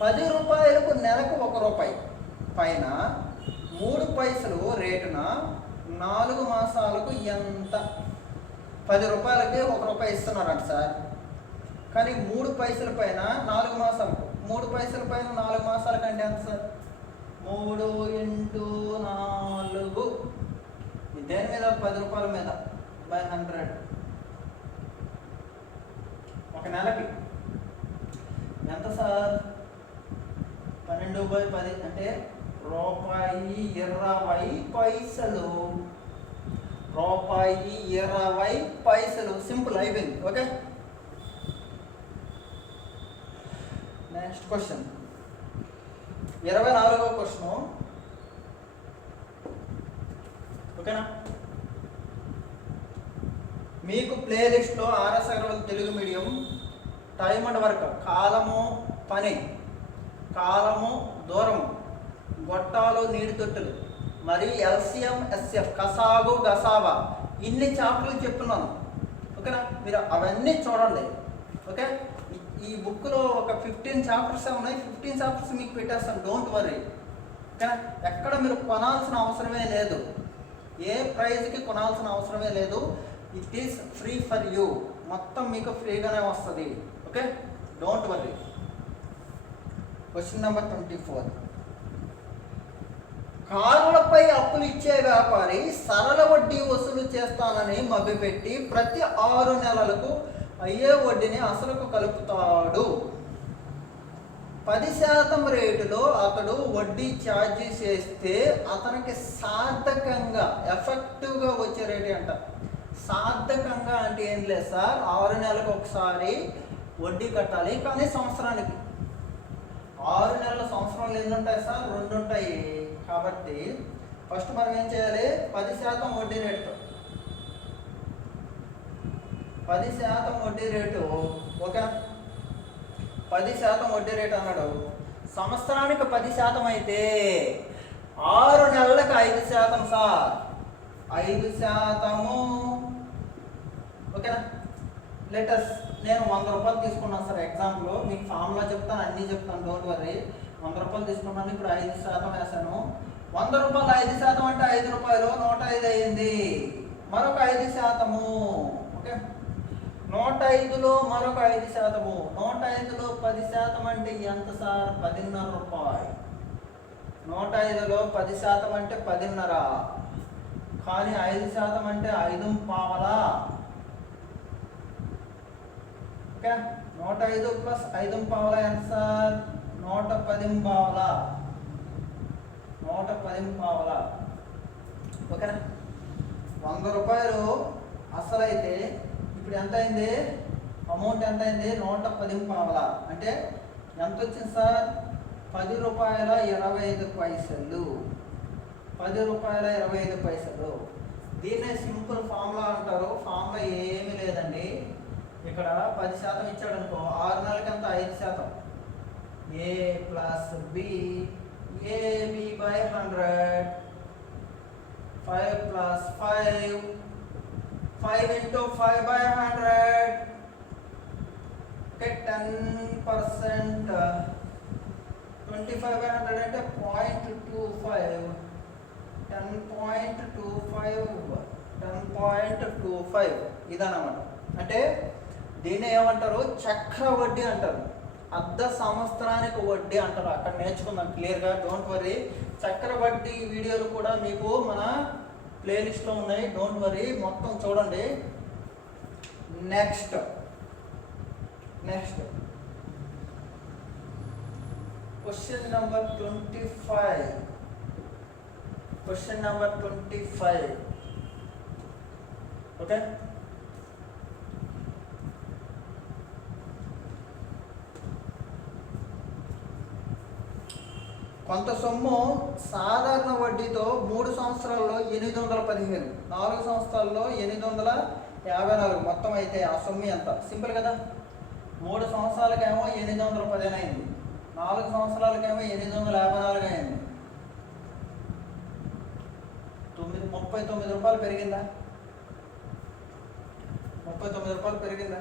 10 రూపాయలకు నెలకు 1 రూపాయి పైన 3 పైసలు రేటున 4 మాసాలకు ఎంత? 10 రూపాయలకి 1 రూపాయి ఇస్తున్నారంట సార్. కానీ 3 పైసల పైన 4 మాసాలు, 3 పైసల పైన 4 మాసాల కంటే ఎంత సార్? 3 × 4. దేని మీద? 10 రూపాయల మీద బై 100. ఒక నెలకి ఎంత సార్? 12/10 అంటే ₹20. ₹20. సింపుల్. అయిపోయింది. ఓకే, నెక్స్ట్ క్వశ్చన్ 24వ క్వశ్చన్. ఓకేనా? మీకు ప్లేలిస్ట్లో R S Agarwal Telugu medium time and work, కాలము పని, కాలము దూరము, గొట్టాలు నీటి తొట్టులు, మరి ఎల్సిఎం ఎస్ఎఫ్, కసాగు గసాబా, ఇన్ని చాప్టర్లు చెప్తున్నాను. ఓకేనా? మీరు అవన్నీ చూడండి. ఓకే, ఈ బుక్లో ఒక 15 చాప్టర్స్ ఉన్నాయి. 15 చాప్టర్స్ మీకు పెట్టేస్తాను. Don't worry. ఓకేనా? ఎక్కడ మీరు కొనాల్సిన అవసరమే లేదు. ఏ ప్రైజ్కి కొనాల్సిన అవసరమే లేదు. It is free for you. మొత్తం మీకు ఫ్రీగానే వస్తుంది. Okay, don't worry. Question number 24. కార్లపై అప్పులు ఇచ్చే వ్యాపారి సరళ వడ్డీ వసూలు చేస్తానని మభ్యపెట్టి ప్రతి 6 నెలలకు అయ్యే వడ్డీని అసలుకు కలుపుతాడు. 10% రేటులో అతడు వడ్డీ ఛార్జీ చేస్తే అతనికి సార్థకంగా ఎఫెక్టివ్గా వచ్చే రేటు అంట. సార్థకంగా అంటే ఏం లేదు సార్, 6 నెలలకు ఒకసారి వడ్డీ కట్టాలి, కానీ సంవత్సరానికి. 6 నెలల సంవత్సరంలో ఎన్ని ఉంటాయి సార్? 2 ఉంటాయి. కాబట్టి ఫస్ట్ మనం ఏం చేయాలి? 10% వడ్డీ రేటు. 10% వడ్డీ రేటు. ఓకే, 10% వడ్డీ రేటు అన్నాడు. సంవత్సరానికి 10% అయితే 6 నెలలకు 5% సార్. 5%. ఓకేనా? లెటర్స్ నేను 100 రూపాయలు తీసుకున్నాను సార్. ఎగ్జాంపుల్ మీకు ఫార్ములా చెప్తాను, అన్నీ చెప్తాను, డోంట్ వర్రీ. 100 రూపాయలు తీసుకున్నాను, ఇప్పుడు 5% వేసాను. 100 రూపాయలు 5% అంటే 5 రూపాయలు 105 అయ్యింది. మరొక 5%. ఓకే, 105లో మరొక 5%. 105లో 10% అంటే ఎంత సార్? 10.5 రూపాయలు. 105లో 10% అంటే 10.5. కానీ 5% అంటే 5.25. ఓకే, 105 ప్లస్ 5.25 ఎంత సార్? 110.25. 110.25. ఓకేనా? 100 రూపాయలు అసలు అయితే ఇప్పుడు ఎంత అయింది? అమౌంట్ ఎంత అయింది? 110.25. అంటే ఎంత వచ్చింది సార్? 10 రూపాయల 25 పైసలు. 10 రూపాయల 25 పైసలు. దీన్నే సింపుల్ ఫార్ములా అంటారు. ఫార్ములా ఏమీ లేదండి. ఇక్కడ 10% ఇచ్చాడు అనుకో, 6 నెలలకి ఎంత? 5%. A plus B, AB by 100. 5 plus 5, 5 into 5 by 100. Okay, 10%. 25 by 100 అంటే 0.25. 10.25. 10.25 ఇదన్నమాట. అంటే దీన్ని ఏమంటారు? చక్ర వడ్డీ అంటారు. అర్ధ సంవత్సరానికి వడ్డీ అంటారు. అక్కడ నేర్చుకుందాం క్లియర్గా, డోంట్ వరీ. చక్ర వడ్డీ వీడియోలు కూడా మీకు మన ప్లేలిస్ట్లో ఉన్నాయి, డోంట్ వరీ, మొత్తం చూడండి. Next question number 25. Question number 25. Okay, కొంత సొమ్ము సాధారణ వడ్డీతో 3 సంవత్సరాల్లో 815, 4 సంవత్సరాల్లో 854, మొత్తం అయితే ఆ సొమ్ము ఎంత? సింపుల్ కదా. 3 సంవత్సరాలకేమో 815 అయింది, 4 సంవత్సరాలకేమో 854 అయింది. 39 రూపాయలు పెరిగిందా? 39 రూపాయలు పెరిగిందా?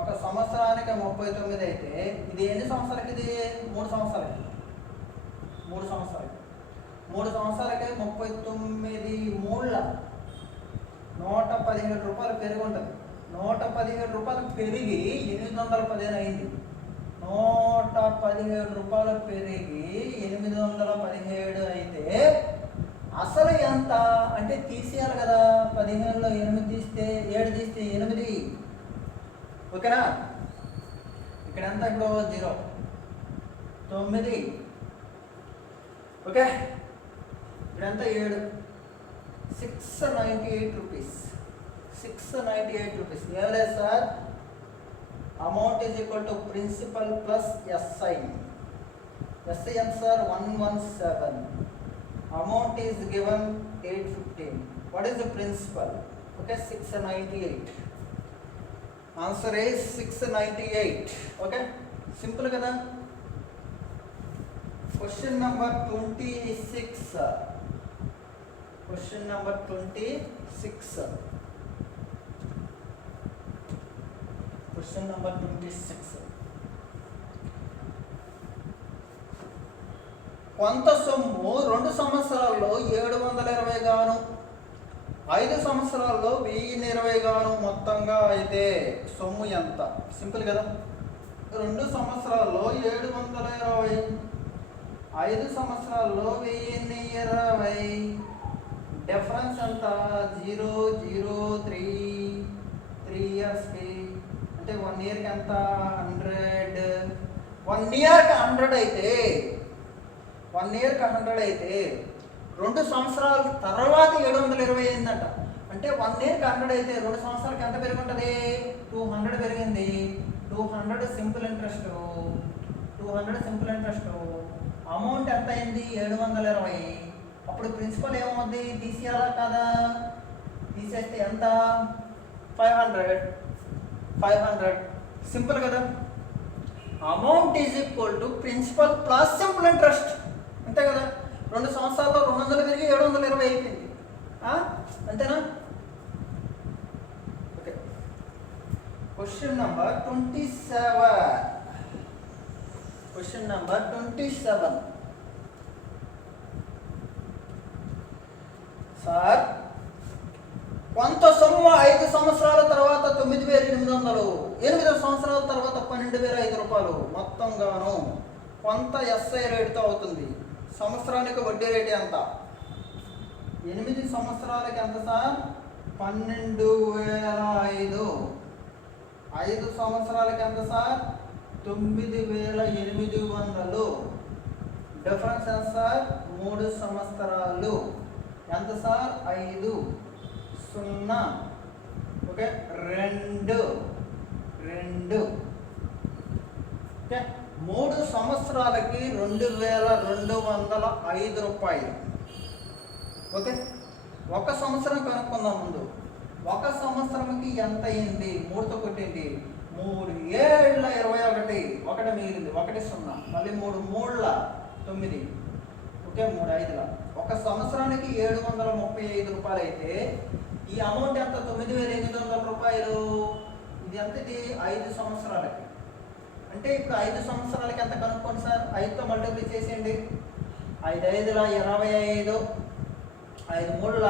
ఒక సంవత్సరానికి 39 అయితే ఇది ఎన్ని సంవత్సరాలకి? ఇది 3 సంవత్సరాలకి. 3 సంవత్సరాలకి 39 117 రూపాయలు పెరిగి ఉంటుంది. 117 రూపాయలు పెరిగి 815 అయింది. 117 రూపాయలు పెరిగి 817 అయితే అసలు ఎంత అంటే తీసేయాలి కదా. 15లో 8 తీస్తే 7 తీస్తే 8. ఓకేనా? ఇక్కడ ఎంత? ఇప్పుడు 0, 9. ఓకే, ఇక్కడ ఎంత? 7. 698 రూపీస్. 698 రూపీస్. ఏం లేదు sir, amount is equal to principal plus SI. SI ఎంత sir? 117. Amount is given 815. What is the principal? Okay, 698. Answer is 698. Okay, simple kada. Question number 26. Question number 26. Question number 26. కొంత సొమ్ము 2 సంవత్సరాల్లో 720 గాను 5 సంవత్సరాల్లో 1020 గాను మొత్తంగా అయితే సొమ్ము ఎంత? సింపుల్ కదా. 2 సంవత్సరాల్లో 720, 5 సంవత్సరాల్లో 1020, డిఫరెన్స్ ఎంత? 003 ఇయర్స్కి, అంటే 1 ఇయర్కి ఎంత? 100. 1 ఇయర్కి 100 అయితే 1 ఇయర్కి 100 అయితే 2 సంవత్సరాల తర్వాత 720 అయిందట. అంటే 1 ఇయర్కి 100 అయితే 2 సంవత్సరాలకి ఎంత పెరిగి ఉంటుంది? 200 పెరిగింది. 200 సింపుల్ ఇంట్రెస్ట్. అమౌంట్ ఎంత అయింది? 720. అప్పుడు ప్రిన్సిపల్ ఏమవుద్ది? తీసేయాలా కదా? తీసేస్తే ఎంత? 500. సింపుల్ కదా. Amount is equal to principal plus simple interest, అంతే కదా. 2 సంవత్సరాల్లో 200 పెరిగి 720 అయిపోయింది, అంతేనా? ఓకే. Question number 27. సార్, కొంత సొమ్ము 5 సంవత్సరాల తర్వాత 9800, 8 సంవత్సరాల తర్వాత 12005 రూపాయలు మొత్తంగాను కొంత ఎస్ఐ రేటుతో అవుతుంది. సంవత్సరానికి వడ్డీ రేటు ఎంత? 8 సంవత్సరాలకి ఎంత సార్? 12005. 5 సంవత్సరాలకి ఎంత సార్? 9800. డిఫరెన్స్ ఎంత సార్? 3 సంవత్సరాలు ఎంత సార్? 5 0 ఓకే 2. ఓకే, 3 సంవత్సరాలకి 2205 రూపాయలు. ఓకే, 1 సంవత్సరం కనుక్కుందాం ముందు. 1 సంవత్సరంకి ఎంత అయింది? 3తో కొట్టండి. 3 ఏళ్ళ 21, 1 మిగిలింది, 1 0, మళ్ళీ 3 3ల 9, ఓకే 3 5ల. 1 సంవత్సరానికి 735 రూపాయలు అయితే ఈ అమౌంట్ ఎంత? 9800 రూపాయలు. ఇది ఎంత? ఇది 5 సంవత్సరాలకి. అంటే ఇప్పుడు 5 సంవత్సరాలకి ఎంత కనుక్కోండి సార్? 5తో మల్టిప్లై చేసేయండి. 5 5ల 25, 5 3ల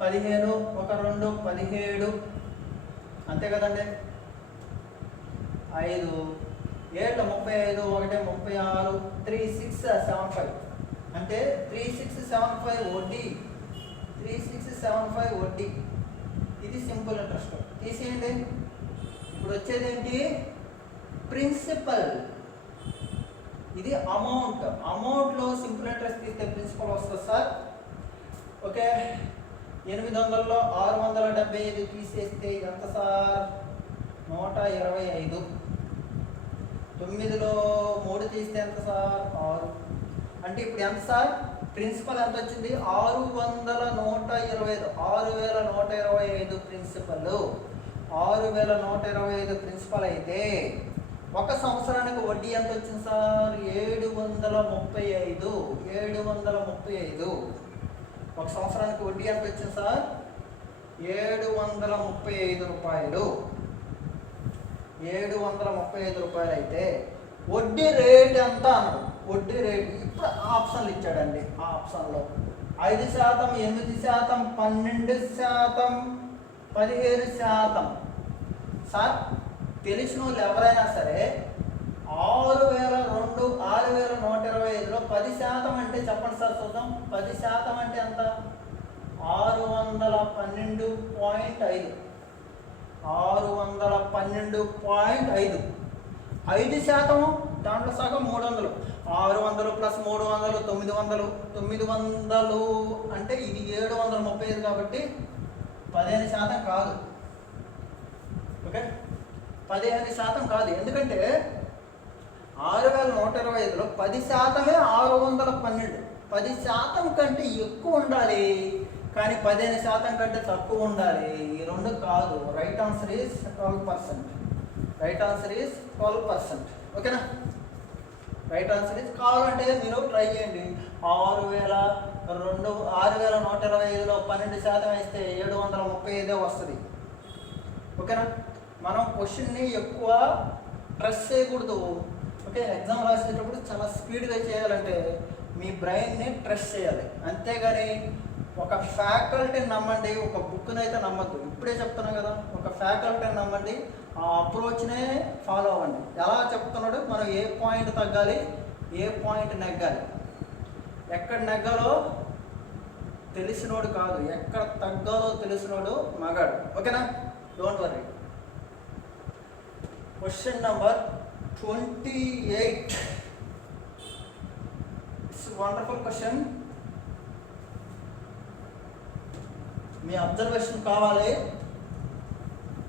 15, 1 2 17, అంతే కదండి. 5 7 35, 1 36, 3 6 75, అంటే 3675 వడ్డీ. 3675 వడ్డీ. ఇది సింపుల్ ఇంట్రెస్ట్. తీసేయండి. ఇప్పుడు వచ్చేది ఏంటి? ప్రిన్సిపల్. ఇది అమౌంట్లో సింపుల్ ఇంట్రెస్ట్ తీస్తే ప్రిన్సిపల్ వస్తుంది సార్. ఓకే, 800లో 675 తీసేస్తే ఎంత సార్? 125. 9లో 3 తీస్తే ఎంత సార్? 6. అంటే ఇప్పుడు ఎంత సార్? ప్రిన్సిపల్ ఎంత వచ్చింది? 6125. 6125 ప్రిన్సిపల్. 6125 ప్రిన్సిపల్ అయితే 1 సంవత్సరానికి వడ్డీ ఎంత వచ్చింది సార్? 735. 735. 1 సంవత్సరానికి వడ్డీ ఎంత వచ్చింది సార్? 735 రూపాయలు. 735 రూపాయలు అయితే వడ్డీ రేట్ ఎంత అన్నాడు? వడ్డీ రేట్ ఇప్పుడు ఆప్షన్లు ఇచ్చాడండి. ఆ ఆప్షన్లో 5%, 8%, 12%, 17%. సార్, తెలిసిన వాళ్ళు ఎవరైనా సరే 6125లో 10% అంటే చెప్పండి సార్ చూద్దాం. 10% అంటే ఎంత? 612.5. 612.5. 5% దాంట్లో సగం 300. 600 ప్లస్ 300 900. 900 అంటే ఇది 735 కాబట్టి 15% కాదు. ఓకే, 15% కాదు. ఎందుకంటే 6125లో 10%, 612. 10% కంటే ఎక్కువ ఉండాలి, కానీ 15% కంటే తక్కువ ఉండాలి. ఈ రెండు కాదు. Right answer is 12%. Right answer is 12%. ఓకేనా? రైట్ ఆన్సర్ ఈజ్, కావాలంటే మీరు ట్రై చేయండి. 6125లో 12% వేస్తే 735 వస్తుంది. ఓకేనా? మనం క్వశ్చన్ని ఎక్కువ ట్రస్ట్ చేయకూడదు. ఓకే, ఎగ్జామ్ రాసేటప్పుడు చాలా స్పీడ్గా చేయాలంటే మీ బ్రెయిన్ని ట్రస్ట్ చేయాలి. అంతేగాని ఒక ఫ్యాకల్టీని నమ్మండి, ఒక బుక్ని అయితే నమ్మద్దు. ఇప్పుడే చెప్తున్నాను కదా, ఒక ఫ్యాకల్టీని నమ్మండి, ఆ అప్రోచ్నే ఫాలో అవ్వండి. ఎలా చెప్తున్నాడు, మనం ఏ పాయింట్ తగ్గాలి, ఏ పాయింట్ నెగ్గాలి, ఎక్కడ నెగ్గాలో తెలిసినోడు కాదు, ఎక్కడ తగ్గాలో తెలిసినోడు మగాడు. ఓకేనా, don't worry. Question number 28. It's wonderful question. మీ అబ్జర్వేషన్ కావాలి,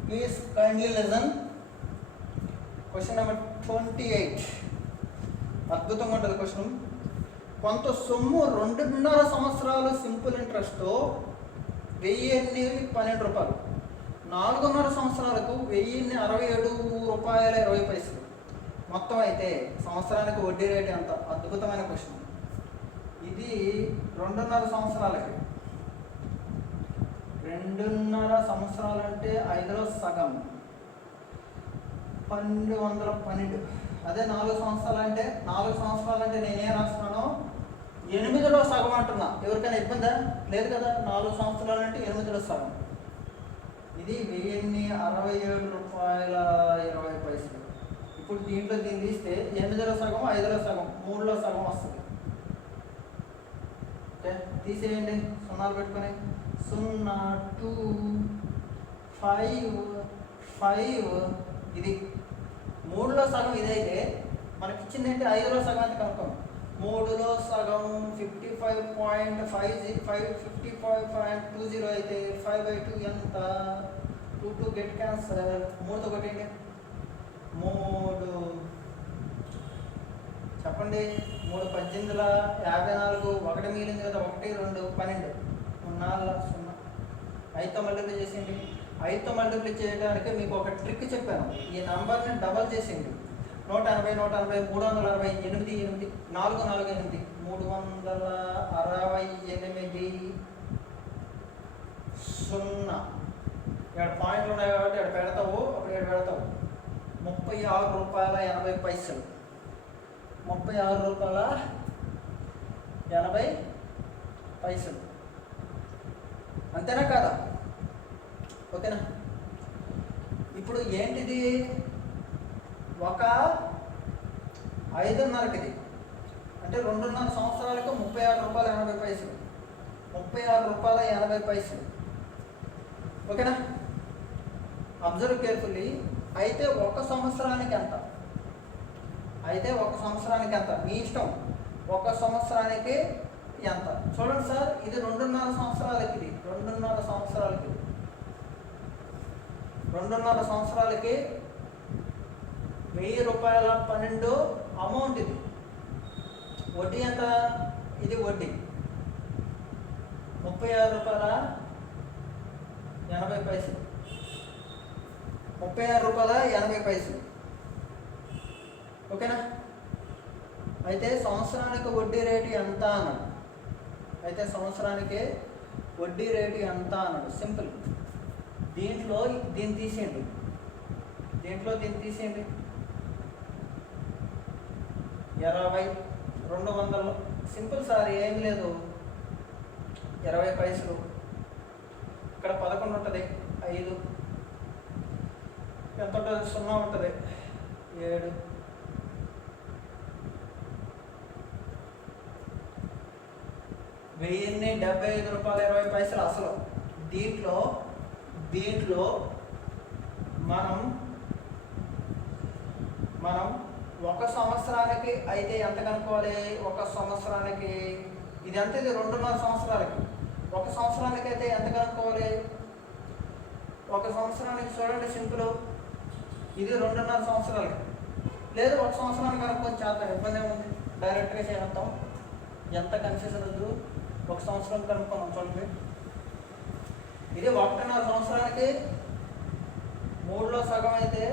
please kindly listen. Question number 28 అద్భుతంగా ఉంటుంది క్వశ్చన్. కొంత సొమ్ము 2.5 సంవత్సరాలు సింపుల్ ఇంట్రెస్ట్తో 1012 రూపాయలు, 4.5 సంవత్సరాలకు 1067 రూపాయల 20 పైసలు. మొత్తం అయితే సంవత్సరానికి వడ్డీ రేటు ఎంత? అద్భుతమైన క్వశ్చన్ ఇది. 2.5 సంవత్సరాలకి, 2.5 సంవత్సరాలంటే 5లో సగం 1212. అదే 4 సంవత్సరాలంటే, 4 సంవత్సరాలంటే నేనేం రాస్తున్నాను, 8లో సగం అంటున్నా. ఎవరికైనా ఇబ్బందా? లేదు కదా. 4 సంవత్సరాలంటే 8లో సగం. ఇది 1067 రూపాయల 20 పైసలు. ఇప్పుడు దీంట్లో దీన్ని తీస్తే 8లో సగం, 5లో సగం, 3లో సగం వస్తుంది. ఓకే, తీసేయండి, సున్నాలు పెట్టుకొని. 0 2 5 5. ఇది 3లో సగం. ఇదైతే మనకి ఇచ్చింది ఏంటి, 5లో సగం అయితే కనుక్కోం. 3లో సగం 55.20 అయితే 5/2 ఎంత? 2 గెట్ క్యాన్సర్. 3తో కొట్టండి. 3 చెప్పండి. 3 1854. 1 మిగిలింది కదా, 1 2 12. 4 0. 5తో మల్టిప్లై చేసేయండి. 5తో మల్టిప్లై చేయడానికి మీకు ఒక ట్రిక్ చెప్పాను. ఈ నంబర్ని డబల్ చేసేయండి. 180 180 360 8 8 4 4 8 368 0. ఇక్కడ పాయింట్లు ఉన్నాయి కాబట్టి ఇక్కడ పెడతావు, అప్పుడు ఇక్కడ పెడతావు. 36 రూపాయల 80 పైసలు. 36 రూపాయల 80 పైసలు. అంతేనా కాదా? ఓకేనా. ఇప్పుడు ఏంటిది, ఒక 5.5కి అంటే 2.5 సంవత్సరాలకు 36 రూపాయల 80 పైసలు. 36 రూపాయల 80 పైసలు. ఓకేనా, అబ్జర్వ్ కేర్ఫుల్లీ. అయితే 1 సంవత్సరానికి ఎంత? అయితే 1 సంవత్సరానికి ఎంత? మీ ఇష్టం. 1 సంవత్సరానికి ఎంత చూడండి సార్. ఇది 2.5 సంవత్సరాలకి, ఇది 2.5 సంవత్సరాలకి, 2.5 సంవత్సరాలకి 1000 రూపాయల 12 అమౌంట్. ఇది వడ్డీ ఎంత? ఇది వడ్డీ 36 రూపాయల 80 పైసలు. 36 రూపాయల 80 పైసలు. ఓకేనా. అయితే సంవత్సరానికి వడ్డీ రేటు ఎంత అన్నాడు. అయితే సంవత్సరానికి వడ్డీ రేటు ఎంత అన్నాడు. సింపుల్. దీంట్లో దీన్ని తీసేయండి, దీంట్లో దీన్ని తీసేయండి. 20 200. సింపుల్ సార్, ఏమి లేదు. 20 పైసలు. ఇక్కడ 11 ఉంటుంది, 5 ఎంత ఉంటుంది, 0 ఉంటుంది, 7. 1075 రూపాయల 20 పైసలు అసలు. దీంట్లో మనం 1 సంవత్సరానికి అయితే ఎంత కనుక్కోవాలి? 1 సంవత్సరానికి ఇది ఎంత? ఇది 2.5 సంవత్సరాలకి. 1 సంవత్సరానికి అయితే ఎంత కనుక్కోవాలి? 1 సంవత్సరానికి చూడండి సింపుల్. ఇది 2.5 సంవత్సరాలకి. లేదు 1 సంవత్సరానికి కనుక్కొని చేద్దాం, ఇబ్బంది ఏముంది, డైరెక్ట్గా చేద్దాం. ఎంత కన్ఫ్యూజన్ వద్దు. 1 సంవత్సరం కనుక్కున్నాం చూడండి. ఇది 1.5 సంవత్సరానికి 3లో సగం అయితే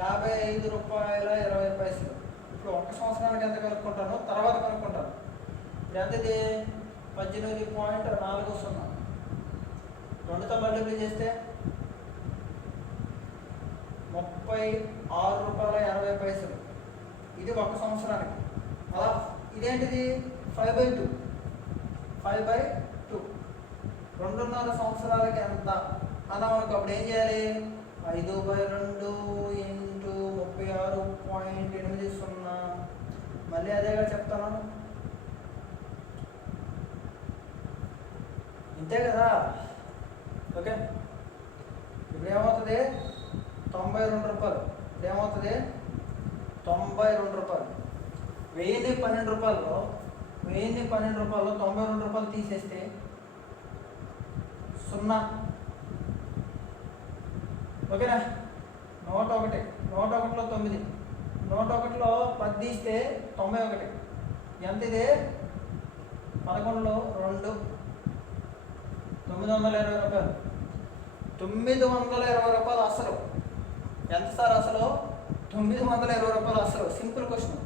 55 రూపాయల 20 పైసలు. ఇప్పుడు 1 సంవత్సరానికి ఎంత కనుక్కుంటాను, తర్వాత కనుక్కుంటాను. ఇప్పుడు ఎంత? ఇది 18.40. 2తో మల్టిప్లై చేస్తే 36 రూపాయల 80 పైసలు. ఇది 1 సంవత్సరానికి. అలా ఇదేంటిది? 5/2. 2.5 సంవత్సరాలకి ఎంత అన్నాం అనుకో, అప్పుడు ఏం చేయాలి? 5/2 ఇంటూ 36.80. మళ్ళీ అదేగా చెప్తాను, ఇంతే కదా. ఓకే, ఇప్పుడు ఏమవుతుంది? 92 రూపాయలు. ఇప్పుడు ఏమవుతుంది? 92 రూపాయలు. 1012 రూపాయలు. 1012 రూపాయలు 92 రూపాయలు తీసేస్తే 0. ఓకేనా? 101. 101లో 9. 101లో 10 తీస్తే 91. ఎంత ఇది? 11లో 2. 920 రూపాయలు. 920 రూపాయలు అసలు. ఎంత సార్ అసలు? 920 రూపాయలు అసలు. Simple question.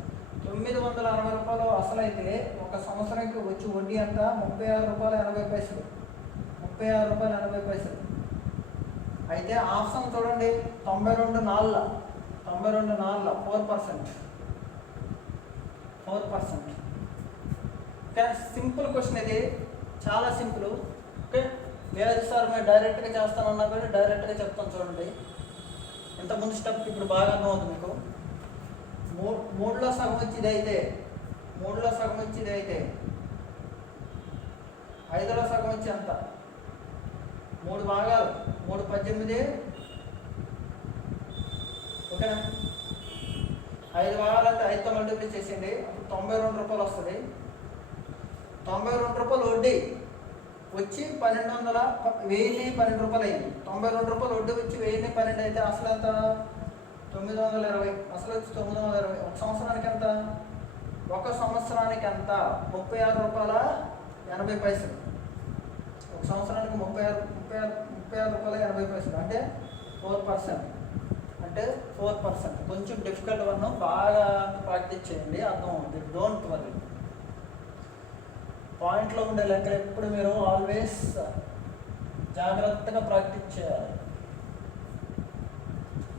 960 రూపాయలు అసలు అయితే ఒక సంవత్సరానికి వచ్చి వడ్డీ ఎంత? 36.80 రూపాయలు. 36.80 రూపాయలు. అయితే ఆప్షన్ చూడండి, 92 4. 4%. 4%. ఓకే, సింపుల్ క్వశ్చన్ ఇది, చాలా సింపుల్. ఓకే, లేదు సార్ మీరు డైరెక్ట్గా చేస్తానన్నా కూడా డైరెక్ట్గా చెప్తాను చూడండి. ఇంతకుముందు స్టెప్ ఇప్పుడు బాగా అర్థమవుతుంది మీకు. 3లో సగం వచ్చేది అయితే 3లో సగం వచ్చేది అయితే 5లో సగం వచ్చి ఎంత? 3 భాగాలు. 3 18. ఓకేనా? 5 భాగాలు అంటే 5తో మల్టిప్లై చేసేయండి. అప్పుడు 92 రూపాయలు వస్తుంది. 92 రూపాయలు వడ్డీ వచ్చి 1012 రూపాయలు అయింది. 92 రూపాయలు వడ్డీ వచ్చి 1012 అయితే అసలు ఎంత? 920. అసలు వచ్చి 920. ఒక సంవత్సరానికి ఎంత? ఒక సంవత్సరానికి ఎంత? 36.80. ఒక సంవత్సరానికి 36.80 అంటే 4%. అంటే 4%. కొంచెం డిఫికల్ట్ వన్, బాగా ప్రాక్టీస్ చేయండి, అర్థం అవుతుంది. Don't worry. పాయింట్లో ఉండే లెక్కలు ఎప్పుడు మీరు ఆల్వేస్ జాగ్రత్తగా ప్రాక్టీస్ చేయాలి.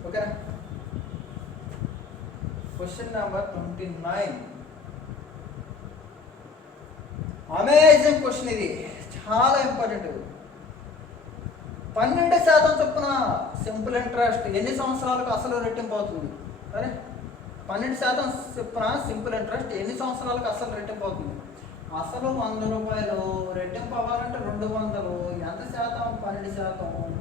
Okay, question number 29. Amazing question ఇది, చాలా ఇంపార్టెంట్. 12% చొప్పున సింపుల్ ఇంట్రెస్ట్ ఎన్ని సంవత్సరాలకు అసలు రెట్టింపు అవుతుంది? సరే, 12% చొప్పున సింపుల్ ఇంట్రెస్ట్ ఎన్ని సంవత్సరాలకు అసలు రెట్టింపు అవుతుంది? అసలు 100 రూపాయలు, రెట్టింపు అవ్వాలంటే 200. ఎంత శాతం? 12%.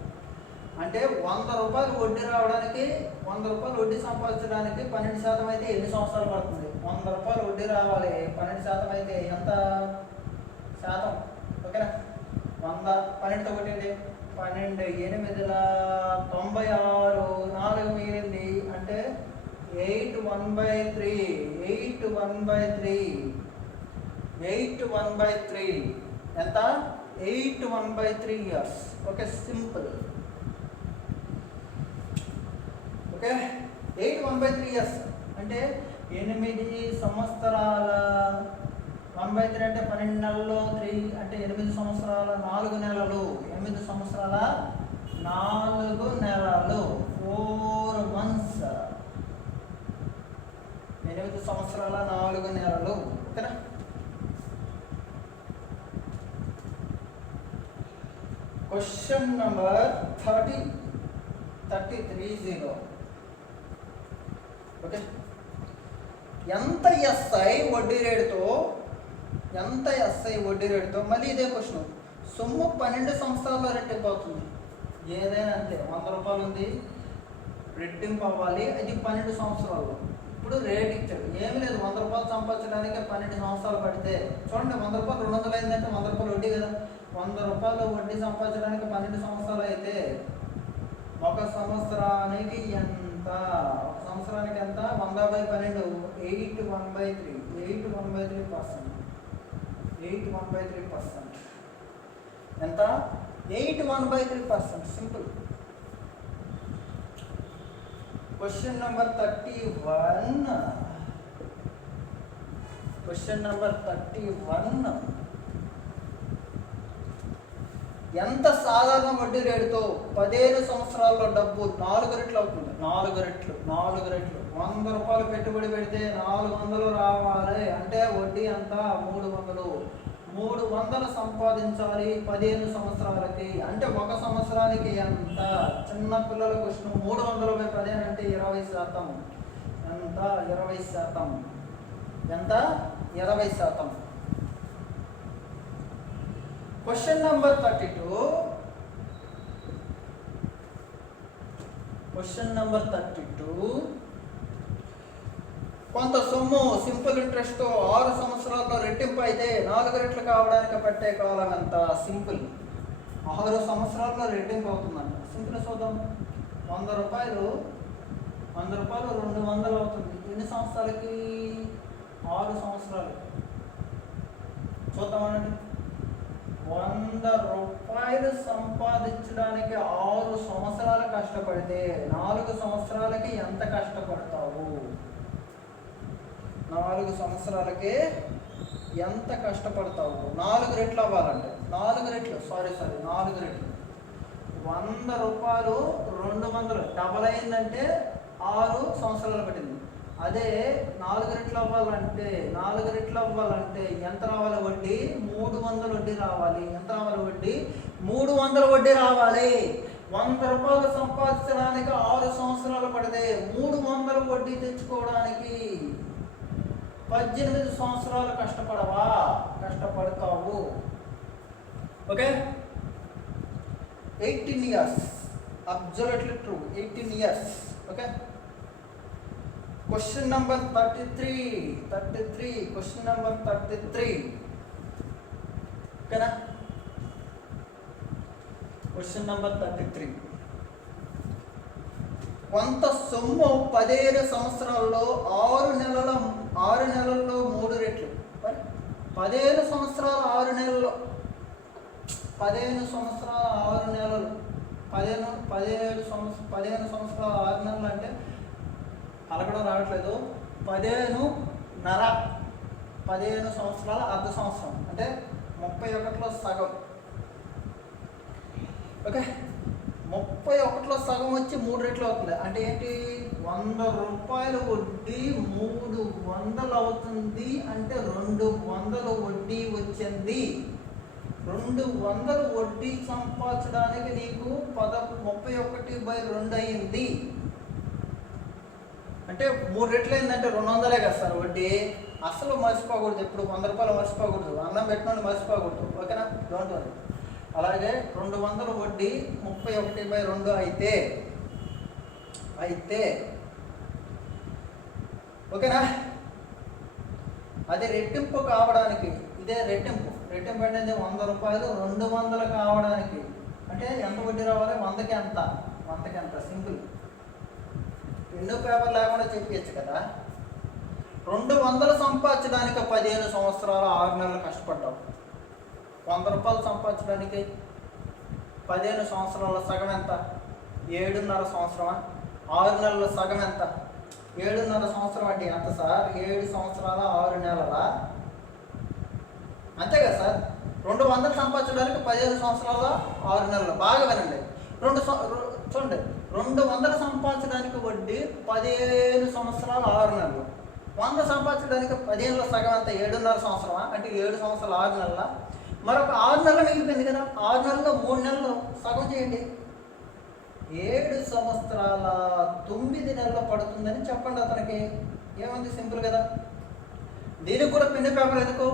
అంటే 100 రూపాయలు వడ్డీ రావడానికి, 100 రూపాయలు వడ్డీ సంపాదించడానికి 12% అయితే ఎన్ని సంవత్సరాలు పడుతుంది? 100 రూపాయలు వడ్డీ రావాలి, 12% అయితే ఎంత శాతం? ఓకేనా? 100 12తో కొట్టండి. 12 8 96. 4 మిగిలింది అంటే 8/1/3. 8/1/3 ఎంత? 8/1/3 years. Okay, simple. Okay, 8/1/3 years అంటే 8 సంవత్సరాల. 1/3 అంటే 12 నెలలు. 3 అంటే 8 సంవత్సరాల 4 నెలలు. 8 సంవత్సరాల 4 నెలలు. 4 months. 8 సంవత్సరాల 4 నెలలు. ఓకేనా? Question number 30. ఓకే, ఎంత ఎస్ఐ వడ్డీ రేటుతో మళ్ళీ ఇదే క్వశ్చన్. సొమ్ము 12 సంవత్సరాల్లో రెట్టింపు అవుతుంది. ఏదైనా అంతే. 100 రూపాయలు ఉంది, రెట్టింపు అవ్వాలి, అది 12 సంవత్సరాల్లో. ఇప్పుడు రేట్ ఇచ్చాడు, ఏమి లేదు. 100 రూపాయలు సంపాదించడానికి 12 సంవత్సరాలు పడితే చూడండి, 100 రూపాయలు 200 అయిందంటే 100 రూపాయలు వడ్డీ కదా. 100 రూపాయలు వడ్డీ సంపాదించడానికి 12 సంవత్సరాలు అయితే ఒక సంవత్సరానికి ఎంత? ఒక సంవత్సరానికి ఎంత? 100/12. 8/1/3. 8/1/3%. 8/1/3%. ఎంత? 8/1/3%. సింపుల్. Question number 31. ఎంత సాధారణ వడ్డీ రేటుతో 15 సంవత్సరాల్లో డబ్బు 4 రెట్లు అవుతుంది? 4 రెట్లు. 100 రూపాయలు పెట్టుబడి పెడితే 400 రావాలి అంటే వడ్డీ ఎంత? 300. 300 సంపాదించాలి 15 సంవత్సరాలకి. అంటే ఒక సంవత్సరానికి ఎంత? చిన్న పిల్లల క్వశ్చన్. 300/15 అంటే 20%. ఎంత? 20%. ఎంత? 20%. Question number 32. Question number 32. కొంత సొమ్ము సింపుల్ ఇంట్రెస్ట్తో 6 సంవత్సరాల్లో రెట్టింపు అయితే 4 రెట్లు కావడానికి పట్టే కాలం ఎంత? సింపుల్ 6 సంవత్సరాల్లో రెట్టింపు అవుతుందంట. సింపుల్ చూద్దాం. 100 రూపాయలు 200 అవుతుంది. ఎన్ని సంవత్సరాలకి? 6 సంవత్సరాలు. చూద్దామనండి. 100 రూపాయలు సంపాదించడానికి 6 సంవత్సరాలు కష్టపడితే 4 సంవత్సరాలకి ఎంత కష్టపడతావు? 4 సంవత్సరాలకి ఎంత కష్టపడతావు? 4 రెట్లు అవ్వాలంటే 4 రెట్లు 4 రెట్లు 100 రూపాయలు 200 డబల్ అయిందంటే 6 సంవత్సరాలు పట్టింది. అదే 4 రెట్లు అవ్వాలంటే ఎంత రావాలి? వడ్డీ 300 వడ్డీ రావాలి. ఎంత రావాలి వడ్డీ? 300 వడ్డీ రావాలి. 100 రూపాయలు సంపాదించడానికి 6 సంవత్సరాలు పడితే 300 వడ్డీ తెచ్చుకోవడానికి 18 సంవత్సరాలు కష్టపడవా? కష్టపడతావు. Okay, 18 years. Absolutely true, 18 years. Okay. Question number 33. Question number 33. ఓకేనా? Question number 33. కొంత సొమ్ము 15 సంవత్సరాల్లో 6 నెలల్లో 3 రెట్లు. 15 సంవత్సరాలు 6 నెలల్లో 15 సంవత్సరాలు 6 నెలలు 15 సంవత్సరాలు 6 నెలలు అంటే పలకడం రావట్లేదు. 15 సంవత్సరాల అర్ధ సంవత్సరం అంటే 31లో సగం. ఓకే, 31లో సగం వచ్చి 3 రెట్లు అవుతుంది. అంటే ఏంటి? 100 రూపాయలు వడ్డీ 300 అవుతుంది. అంటే 200 వడ్డీ వచ్చింది. 200 వడ్డీ సంపాదించడానికి నీకు 31/2 అయింది. అంటే 3 రెట్లు అయిందంటే 200 కదా సార్ వడ్డీ. అసలు మర్చిపోకూడదు. ఎప్పుడు 100 రూపాయలు మర్చిపోకూడదు. అన్నం పెట్టినోడు మర్చిపోకూడదు. ఓకేనా? Don't worry. అలాగే 200 వడ్డీ 31/2 అయితే ఓకేనా? అది రెట్టింపు కావడానికి, ఇదే రెట్టింపు అనేది 100 రూపాయలు 200 కావడానికి అంటే ఎంత వడ్డీ రావాలి? 100కి ఎంత? సింపుల్. ఎన్నో పేపర్ లేకుండా చెప్పచ్చు కదా. 200 సంపాదించడానికి 15 సంవత్సరాలు 6 నెలలు కష్టపడ్డావు. 100 రూపాయలు సంపాదించడానికి 15 సంవత్సరాల సగం ఎంత? 7.5 సంవత్సరమా? 6 నెలల సగం ఎంత? 7.5 సంవత్సరం అంటే ఎంత సార్? 7 సంవత్సరాల 6 నెలల అంతే కదా సార్. 200 సంపాదించడానికి 15 సంవత్సరాల 6 నెలలు. బాగా వినండి. చూడండి, 200 సంపాదించడానికి వడ్డీ 15 సంవత్సరాలు 6 నెలలు. 100 సంపాదించడానికి 15లో సగం అంతా 7.5 సంవత్సరమా? అంటే 7 సంవత్సరాలు 6 నెలల. మరొక 6 నెలలు మిగిలిపోయింది కదా. 6 నెలల్లో 3 నెలలు సగం చేయండి. 7 సంవత్సరాల 9 నెలలు పడుతుందని చెప్పండి అతనికి. ఏముంది? సింపుల్ కదా. దీనికి కూడా పెన్ను పేపర్ ఎందుకు?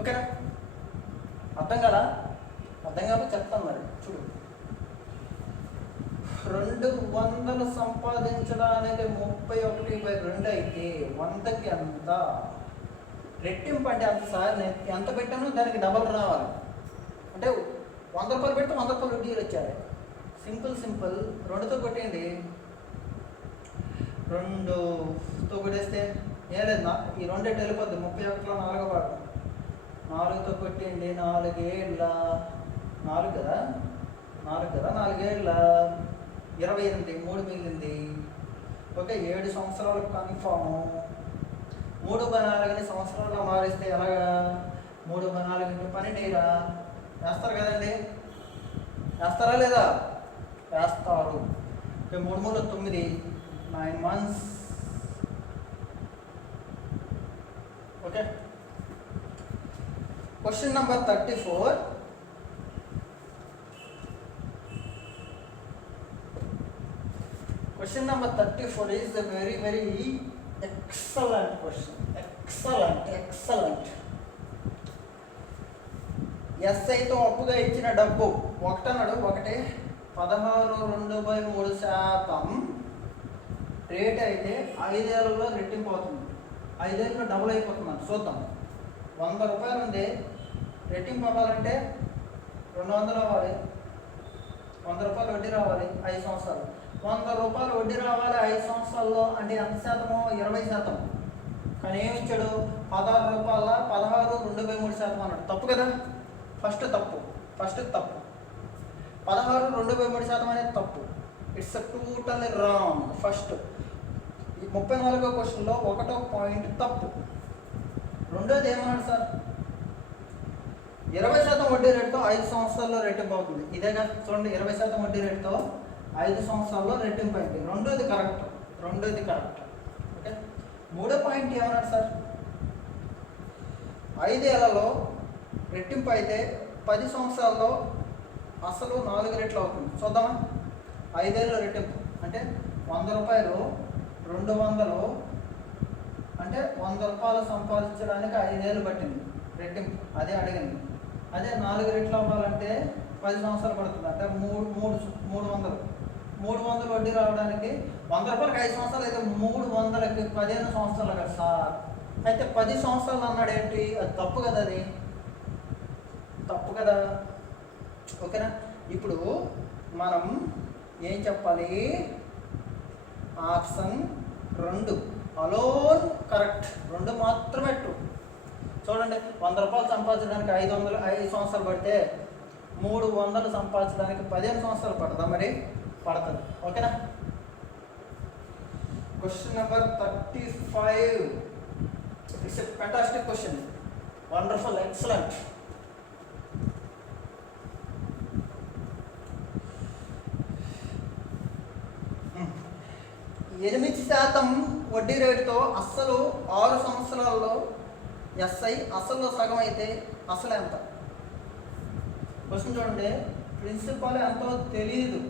ఓకేనా? అర్థం కదా? అర్థం కాబట్టి చెప్తాను. మరి చూడు, 200 సంపాదించడానికి 31/2 అయితే 100కి ఎంత? రెట్టింపు అంటే అంత సార్. నేను ఎంత పెట్టానో దానికి డబల్ రావాలి. అంటే 100 రూపాయలు పెడితే 100 రూపాయలు వడ్డీలు వచ్చాయి. సింపుల్ 2తో కొట్టేయండి. 2తో కొట్టేస్తే ఏం లేదు. ఈ 2 వెళ్ళిపోద్ది. 31లో 4 భాగం. 4తో కొట్టేయండి. 4 ఏళ్ళ 4 కదా. 4 ఏళ్ళ 28. 3 మిగిలింది. ఓకే, 7 సంవత్సరాలు కన్ఫాము. 3/4 సంవత్సరాల్లో మారిస్తే ఎలాగా? 3/4 12 వేస్తారు కదండి. వేస్తారా లేదా? వేస్తారు. 3 3 9 9 months. Okay, question number 34. Question number 34 is a very excellent question. Excellent. ఎస్ఐతో అప్పుగా ఇచ్చిన డబ్బు ఒకటన్నాడు, 16.2/3% రేట్ అయితే 5 ఏళ్లలో రెట్టింపు అవుతుంది. 5 ఏళ్ళలో డబుల్ అయిపోతుంది. చూద్దాం. 100 రూపాయలు ఉంది, రెట్టింపు అవ్వాలంటే 200 అవ్వాలి. 100 రూపాయలు వడ్డీ రావాలి 5 సంవత్సరాలు. 100 రూపాయలు వడ్డీ రావాలి 5 సంవత్సరాల్లో, అంటే ఎంత శాతము? 20%. కానీ ఏమి ఇచ్చాడు? 16 రూపాయల 16.2/3% అన్నాడు. తప్పు కదా. ఫస్ట్ తప్పు. 16.2/3% అనేది తప్పు. It's total wrong. ఫస్ట్ 34వ క్వశ్చన్లో 1వ పాయింట్ తప్పు. రెండోది ఏమన్నాడు సార్? 20% వడ్డీ రేటుతో 5 సంవత్సరాల్లో రెట్టింపు అవుతుంది. ఇదేగా చూడండి, 20% వడ్డీ రేటుతో 5 సంవత్సరాల్లో రెట్టింపు అయింది. రెండోది కరెక్ట్. ఓకే. మూడో పాయింట్ ఏమన్నాడు సార్? 5 ఏళ్లలో రెట్టింపు అయితే 10 సంవత్సరాల్లో అసలు 4 రెట్లు అవుతుంది. చూద్దామా? 5 ఏళ్ళ రెట్టింపు అంటే 100 రూపాయలు 200, అంటే 100 రూపాయలు సంపాదించడానికి 5 ఏళ్ళు పట్టింది రెట్టింపు. అదే అడిగింది. అదే 4 రెట్లు అవ్వాలంటే 10 సంవత్సరాలు పడుతుంది. అంటే 300 వడ్డీ రావడానికి 100 రూపాయలకి 5 సంవత్సరాలు అయితే 300కి 15 సంవత్సరాలు కదా సార్. అయితే 10 సంవత్సరాలు అన్నాడు ఏంటి? అది తప్పు కదా. అది తప్పు కదా. ఓకేనా? ఇప్పుడు మనం ఏం చెప్పాలి? Option 2 alone correct. 2 మాత్రమే ట్రూ. చూడండి, 100 రూపాయలు సంపాదించడానికి 5 సంవత్సరాలు పడితే 300 సంపాదించడానికి 15 సంవత్సరాలు పడుతుందా? మరి పడుతుంది. ఓకేనా? Question number 35. It's a fantastic question. Wonderful, excellent. ఎనిమిది శాతం వడ్డీ రేటుతో అస్సలు 6 సంవత్సరాల్లో ఎస్ఐ అసలు సగం అయితే అసలు ఎంత? క్వశ్చన్ చూడండి. ప్రిన్సిపల్ ఎంతో తెలియదు.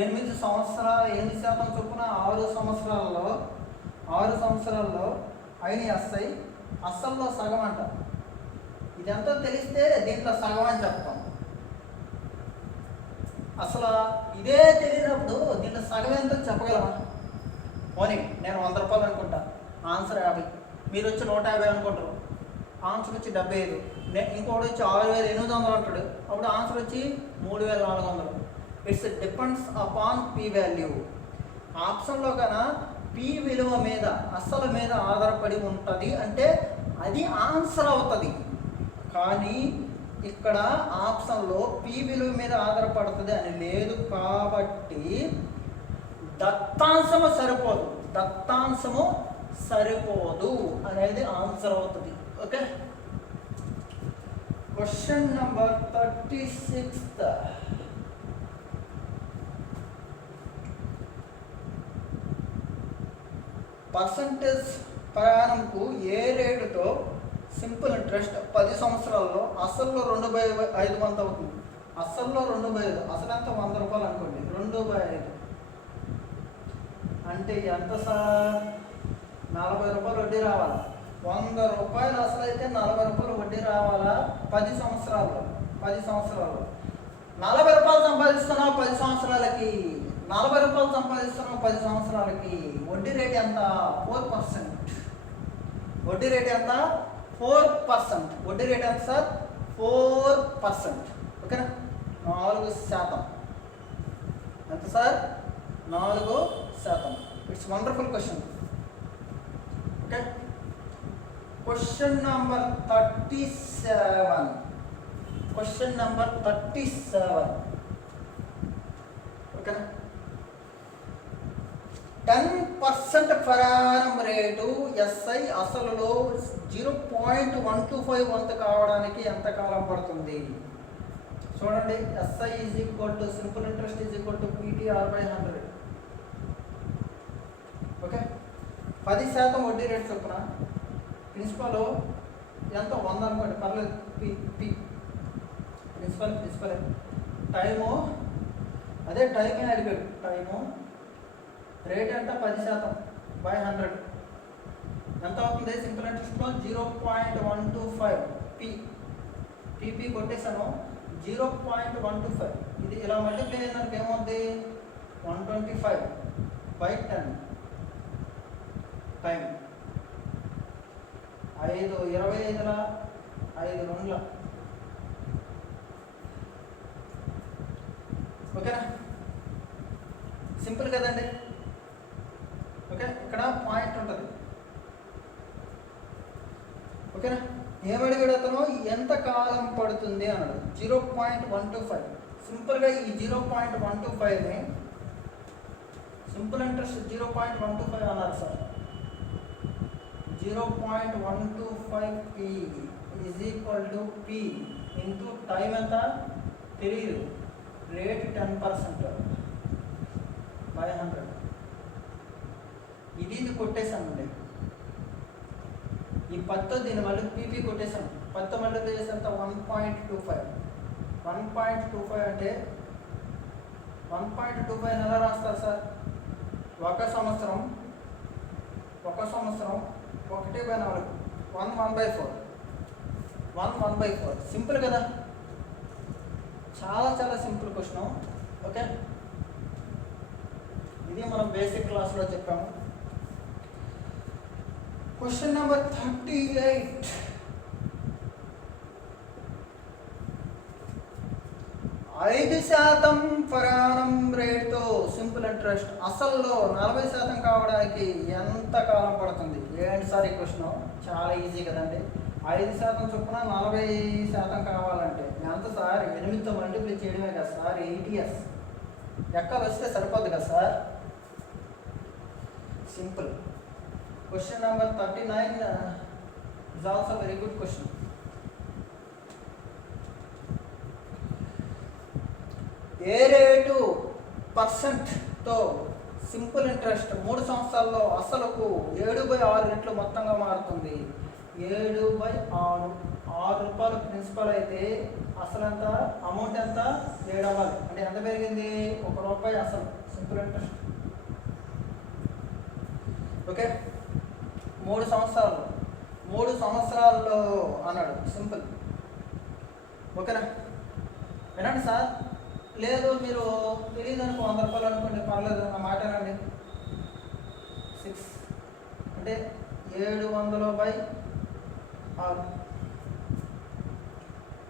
8 శాతం చొప్పున 6 సంవత్సరాల్లో అయిన ఎస్ఐ అస్సల్లో సగం అంట. ఇదంతా తెలిస్తే దీంట్లో సగం అని చెప్తాం. అసలు ఇదే తెలియనప్పుడు దీంట్లో సగం ఎంతో చెప్పగలమా? పోనీ నేను 100 రూపాయలు అనుకుంటా, ఆన్సర్ 50. మీరు వచ్చి 150 అనుకుంటారు, ఆన్సర్ వచ్చి 75. ఇంకోటి వచ్చి 6,800 అంటాడు, అప్పుడు ఆన్సర్ వచ్చి 3,400. It's depends upon P value. ఆప్షన్లో కన్నా పీ విలువ మీద, అస్సలు మీద ఆధారపడి ఉంటుంది, అంటే అది ఆన్సర్ అవుతుంది. కానీ ఇక్కడ ఆప్షన్లో పీ విలువ మీద ఆధారపడుతుంది అని లేదు కాబట్టి దత్తాంశము సరిపోదు అనేది ఆన్సర్ అవుతుంది. ఓకే. Question number 36. పర్సంటేజ్ ప్రయాణంకు ఏ రేటుతో సింపుల్ ఇంట్రెస్ట్ 10 సంవత్సరాల్లో అసల్లో 2/5 వంతు అవుతుంది. అసల్లో 2/5, అసలు ఎంత? 100 రూపాయలు అనుకోండి. 2/5 అంటే ఎంత సార్? 40 రూపాయలు వడ్డీ రావాలా? 100 రూపాయలు అసలు అయితే 40 రూపాయలు వడ్డీ రావాలా? 10 సంవత్సరాల్లో 40 రూపాయలు సంపాదిస్తున్నావు 10 సంవత్సరాలకి, 40 రూపాయలు సంపాదిస్తున్నావు 10 సంవత్సరాలకి. వడ్డీ రేట్ ఎంత? 4%. వడ్డీ రేట్ ఎంత? 4%. వడ్డీ రేట్ ఎంత సార్? 4%. ఓకేనా? 4%. ఎంత sir? 4%. It's wonderful question. Okay. Question number 37. Question number 37. ఓకేనా? 10% ప్రయాణం రేటు ఎస్ఐ అసలులో 0.125 వంతు కావడానికి ఎంత కాలం పడుతుంది? చూడండి, SI is equal to simple interest is equal to PTR/100. Okay. 10% వడ్డీ రేట్ చొప్పున ప్రిన్సిపల్ ఎంతో 100 అనుకోండి, పర్లేదు. పి పి ప్రిన్సిపల్ టైము అదే టైమే అడిగాడు. టైము రేట్ ఎంత 10% బై 100 ఎంత అవుతుంది? Simple ఇంట్రెస్ట్లో 0.125 PP కొట్టేసాను. 0.125 ఇది ఇలా మల్టిప్లై అయినందుకు ఏమవుతుంది? 125 బై 10 టైం 5 25ల 5 2ల. ఓకేనా? సింపుల్ కదండి. ఓకే, ఇక్కడ పాయింట్ ఉంటుంది. ఓకేనా? ఏమడిగాడు అతను? ఎంత కాలం పడుతుంది అన్నాడు. 0.125. సింపుల్గా ఈ 0.125ని సింపుల్ ఇంట్రెస్ట్ 0.125 అన్నారు sir. 0.125 P is equal to P into time ఎంత తెలియదు, రేట్ 10% బై 100. ఇది కొట్టేసామండి. ఈ 10 దీన్ని మళ్ళీ పీపీ కొట్టేసాం. 10 మళ్ళీ చేసేంత 1.25. 1.25 అంటే 1.25 ఎలా రాస్తారు సార్? ఒక సంవత్సరం 1/4 1/4 1/4 సింపుల్ కదా. చాలా సింపుల్ క్వశ్చన్. ఓకే, ఇది మనం బేసిక్ క్లాస్లో చెప్పాము. Question number 38. 5% per annum రేట్తో సింపుల్ ఇంట్రెస్ట్ అసల్లో 40% కావడానికి ఎంత కాలం పడుతుంది? ఏంటి సార్ ఈ క్వశ్చన్? చాలా ఈజీ కదండి. 5% చొప్పున 40% కావాలంటే ఎంత సార్? 8తో మల్టిప్లై చేయడమే కదా సార్. 80 years. ఎక్కలు వస్తే సరిపోద్ది కదా sir. Simple. Question number 39 is also very good question. A rate %తో సింపుల్ ఇంట్రెస్ట్ 3 సంవత్సరాల్లో అసలుకు 7/6 రెట్లు మొత్తంగా మారుతుంది? 7/6 ₹6 ప్రిన్సిపల్ అయితే అసలు ఎంత? అమౌంట్ ఎంత? 7 అవ్వాలి. అంటే ఎంత పెరిగింది? ₹1 అసలు సింపుల్ ఇంట్రెస్ట్. ఓకే, 3 సంవత్సరాల్లో అన్నాడు. సింపుల్. ఓకేనా? వినండి సార్. లేదు మీరు తెలియదు అనుకో, ₹100 అనుకోండి, పర్లేదు, నా మాట రండి. 6 అంటే 700/6.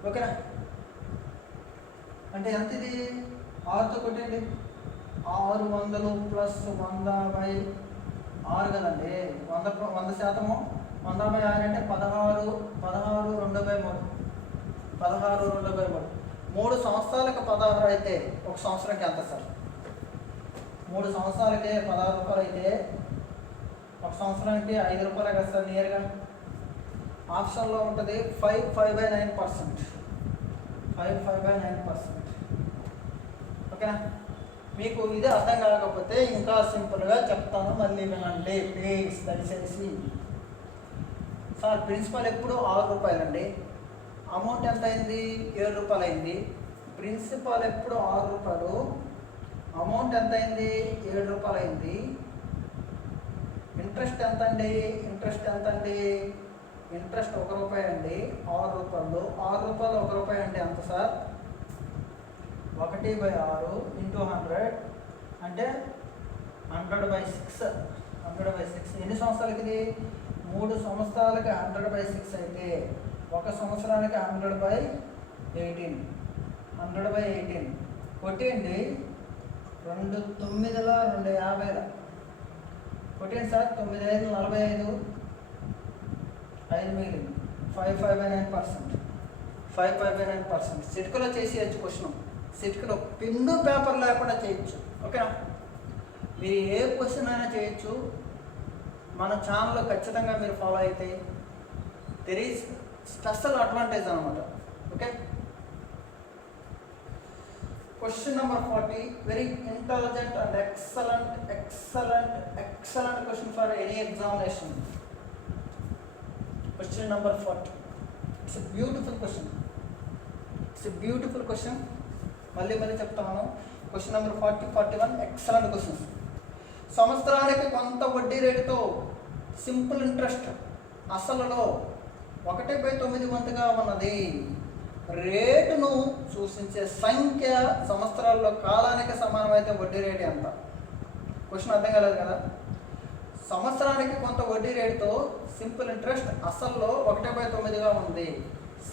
ఓకేనా? అంటే ఎంత ఇది? 6తో కొట్టండి. 600 + 100/6 కదండి. 100% 100/6 అంటే 16 2/3. 16 2/3. 3 సంవత్సరాలకు 16 అయితే 1 సంవత్సరానికి ఎంత సార్? 3 సంవత్సరాలకే ₹16 అయితే 1 సంవత్సరానికి ₹5 కదా సార్ నియర్గా. ఆప్షన్లో ఉంటుంది 5/9%. 5/9%. ఓకేనా? మీకు ఇది అర్థం కాకపోతే ఇంకా సింపుల్గా చెప్తాను, మళ్ళీ వినండి ప్లీజ్ దయచేసి. సార్ ప్రిన్సిపల్ ఎప్పుడు ₹6 అండి. అమౌంట్ ఎంత అయింది? ₹7 అయింది. ప్రిన్సిపల్ ఎప్పుడు ₹6, అమౌంట్ ఎంత అయింది? ₹7 అయింది. ఇంట్రెస్ట్ ఎంత అండి? ఇంట్రెస్ట్ ₹1 అండి. ₹6. ₹6 అంటే ఎంత సార్? 1/6 ఇంటూ 100 అంటే 100/6. 100/6 ఎన్ని సంవత్సరాలకి ఇది? 3 సంవత్సరాలకి 100/6 అయితే 1 సంవత్సరానికి 100/18. 100/18 కొట్టేయండి. 2 9ల 2 50ల కొట్టేయండి సార్. 9 5 45, 5 మిగిలింది. 5/9%. 5/9%. సిట్కలో చేసేయచ్చు క్వశ్చన్. సిట్కలో పెన్ను పేపర్ లేకుండా చేయొచ్చు. ఓకేనా? మీరు ఏ క్వశ్చన్ అయినా చేయొచ్చు. మన ఛానల్లో ఖచ్చితంగా మీరు ఫాలో అయితే దెర్ ఈజ్ స్పెషల్ అడ్వాంటేజ్ అనమాట. Okay, question number 40. Very intelligent and excellent question for any examination. Question number 40. It's beautiful question, it's beautiful question. మళ్ళీ చెప్తాను. Question number 40, 41 excellent questions. సంవత్సరానికి కొంత వడ్డీ రేటుతో సింపుల్ ఇంట్రెస్ట్ అసలులో 1/9 వంతుగా ఉన్నది. రేటును సూచించే సంఖ్య సంవత్సరాల్లో కాలానికి సమానమైతే వడ్డీ రేటు ఎంత? క్వశ్చన్ అర్థం కాలేదు కదా. సంవత్సరానికి కొంత వడ్డీ రేటుతో సింపుల్ ఇంట్రెస్ట్ అసల్లో 1/9గా ఉంది.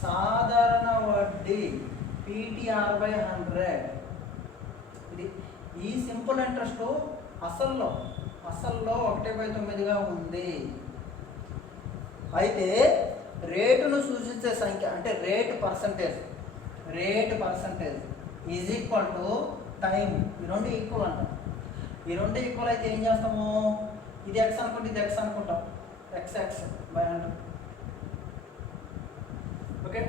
సాధారణ వడ్డీ PTR/100. ఇది ఈ సింపుల్ ఇంట్రెస్ట్ అసల్లో 1/9గా ఉంది. అయితే రేటును సూచించే సంఖ్య అంటే rate percentage is equal to time. ఈ రెండు ఈక్వల్ అంటాం. ఈ రెండు ఈక్వల్ అయితే ఏం చేస్తాము? ఇది ఎక్స్ అనుకుంటే ఇది ఎక్స్ అనుకుంటాం. x/100. ఓకే,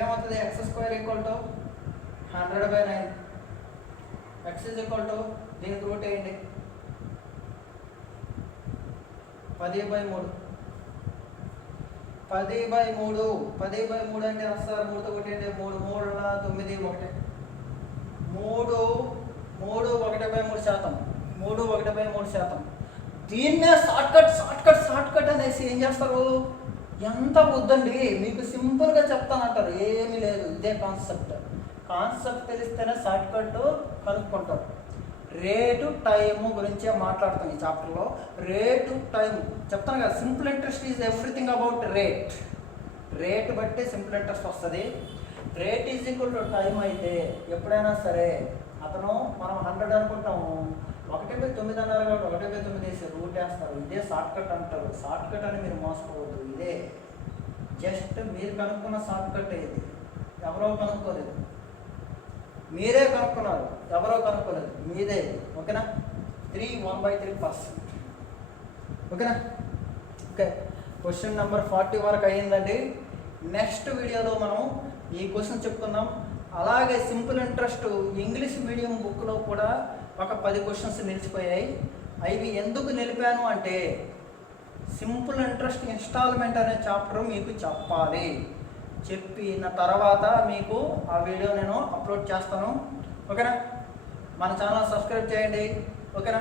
ఏమవుతుంది? x² equal to 100/9. x is equal to దీనికి రూట్ వేయండి 10/3. 10/3 10/3 అంటే రాస్తారు. 3తో కొట్టండి. 3 3 9 1 3 1/3%. 3 1/3%. దీన్నే షార్ట్కట్ అనేసి ఏం చేస్తారు? ఎంత వద్దండి, మీకు సింపుల్గా చెప్తానంటారు. ఏమీ లేదు, ఇదే కాన్సెప్ట్ తెలిస్తేనే షార్ట్కట్ కనుక్కుంటారు. రేటు టైము గురించే మాట్లాడుతాం ఈ చాప్టర్లో. రేటు టైం చెప్తాను కదా. Simple interest is everything about rate బట్టి సింపుల్ ఇంట్రెస్ట్ వస్తుంది. Rate is equal to time అయితే ఎప్పుడైనా సరే మనం 100 అనుకుంటాము. 1/9 అన్నారు కాబట్టి 1/9 వేసి రూట్ వేస్తారు. ఇదే షార్ట్కట్ అంటారు. షార్ట్కట్ అని మీరు మోసపోవద్దు. ఇదే జస్ట్ మీరు కనుక్కున్న షార్ట్కట్ ఇది. ఎవరో కనుక్కోలేదు, మీరే కనుక్కున్నారు. ఎవరో కనుక్కోలేదు, మీదే. ఓకేనా? 3 1/3%. ఓకేనా? ఓకే, క్వశ్చన్ నెంబర్ 40 వరకు అయ్యిందండి. నెక్స్ట్ వీడియోలో మనం ఈ క్వశ్చన్ చెప్పుకుందాం. అలాగే సింపుల్ ఇంట్రెస్ట్ ఇంగ్లీష్ మీడియం బుక్లో కూడా ఒక 10 క్వశ్చన్స్ నిలిచిపోయాయి. అవి ఎందుకు నిలిపాను అంటే సింపుల్ ఇంట్రెస్ట్ ఇన్స్టాల్మెంట్ అనే చాప్టర్ మీకు చెప్పాలి. చెప్పిన తర్వాత మీకు ఆ వీడియో నేను అప్లోడ్ చేస్తాను. ఓకేనా? మన ఛానల్ సబ్స్క్రైబ్ చేయండి. ఓకేనా?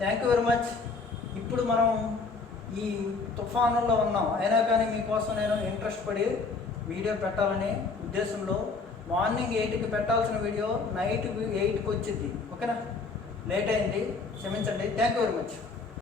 Thank you very much. ఇప్పుడు మనం ఈ తుఫానుల్లో ఉన్నాం, అయినా కానీ మీకోసం నేను ఇంట్రెస్ట్ పడి వీడియో పెట్టాలనే ఉద్దేశంలో మార్నింగ్ 8కి పెట్టాల్సిన వీడియో నైట్ 8కి వచ్చింది. ఓకేనా? లేట్ అయింది, క్షమించండి. Thank you very much.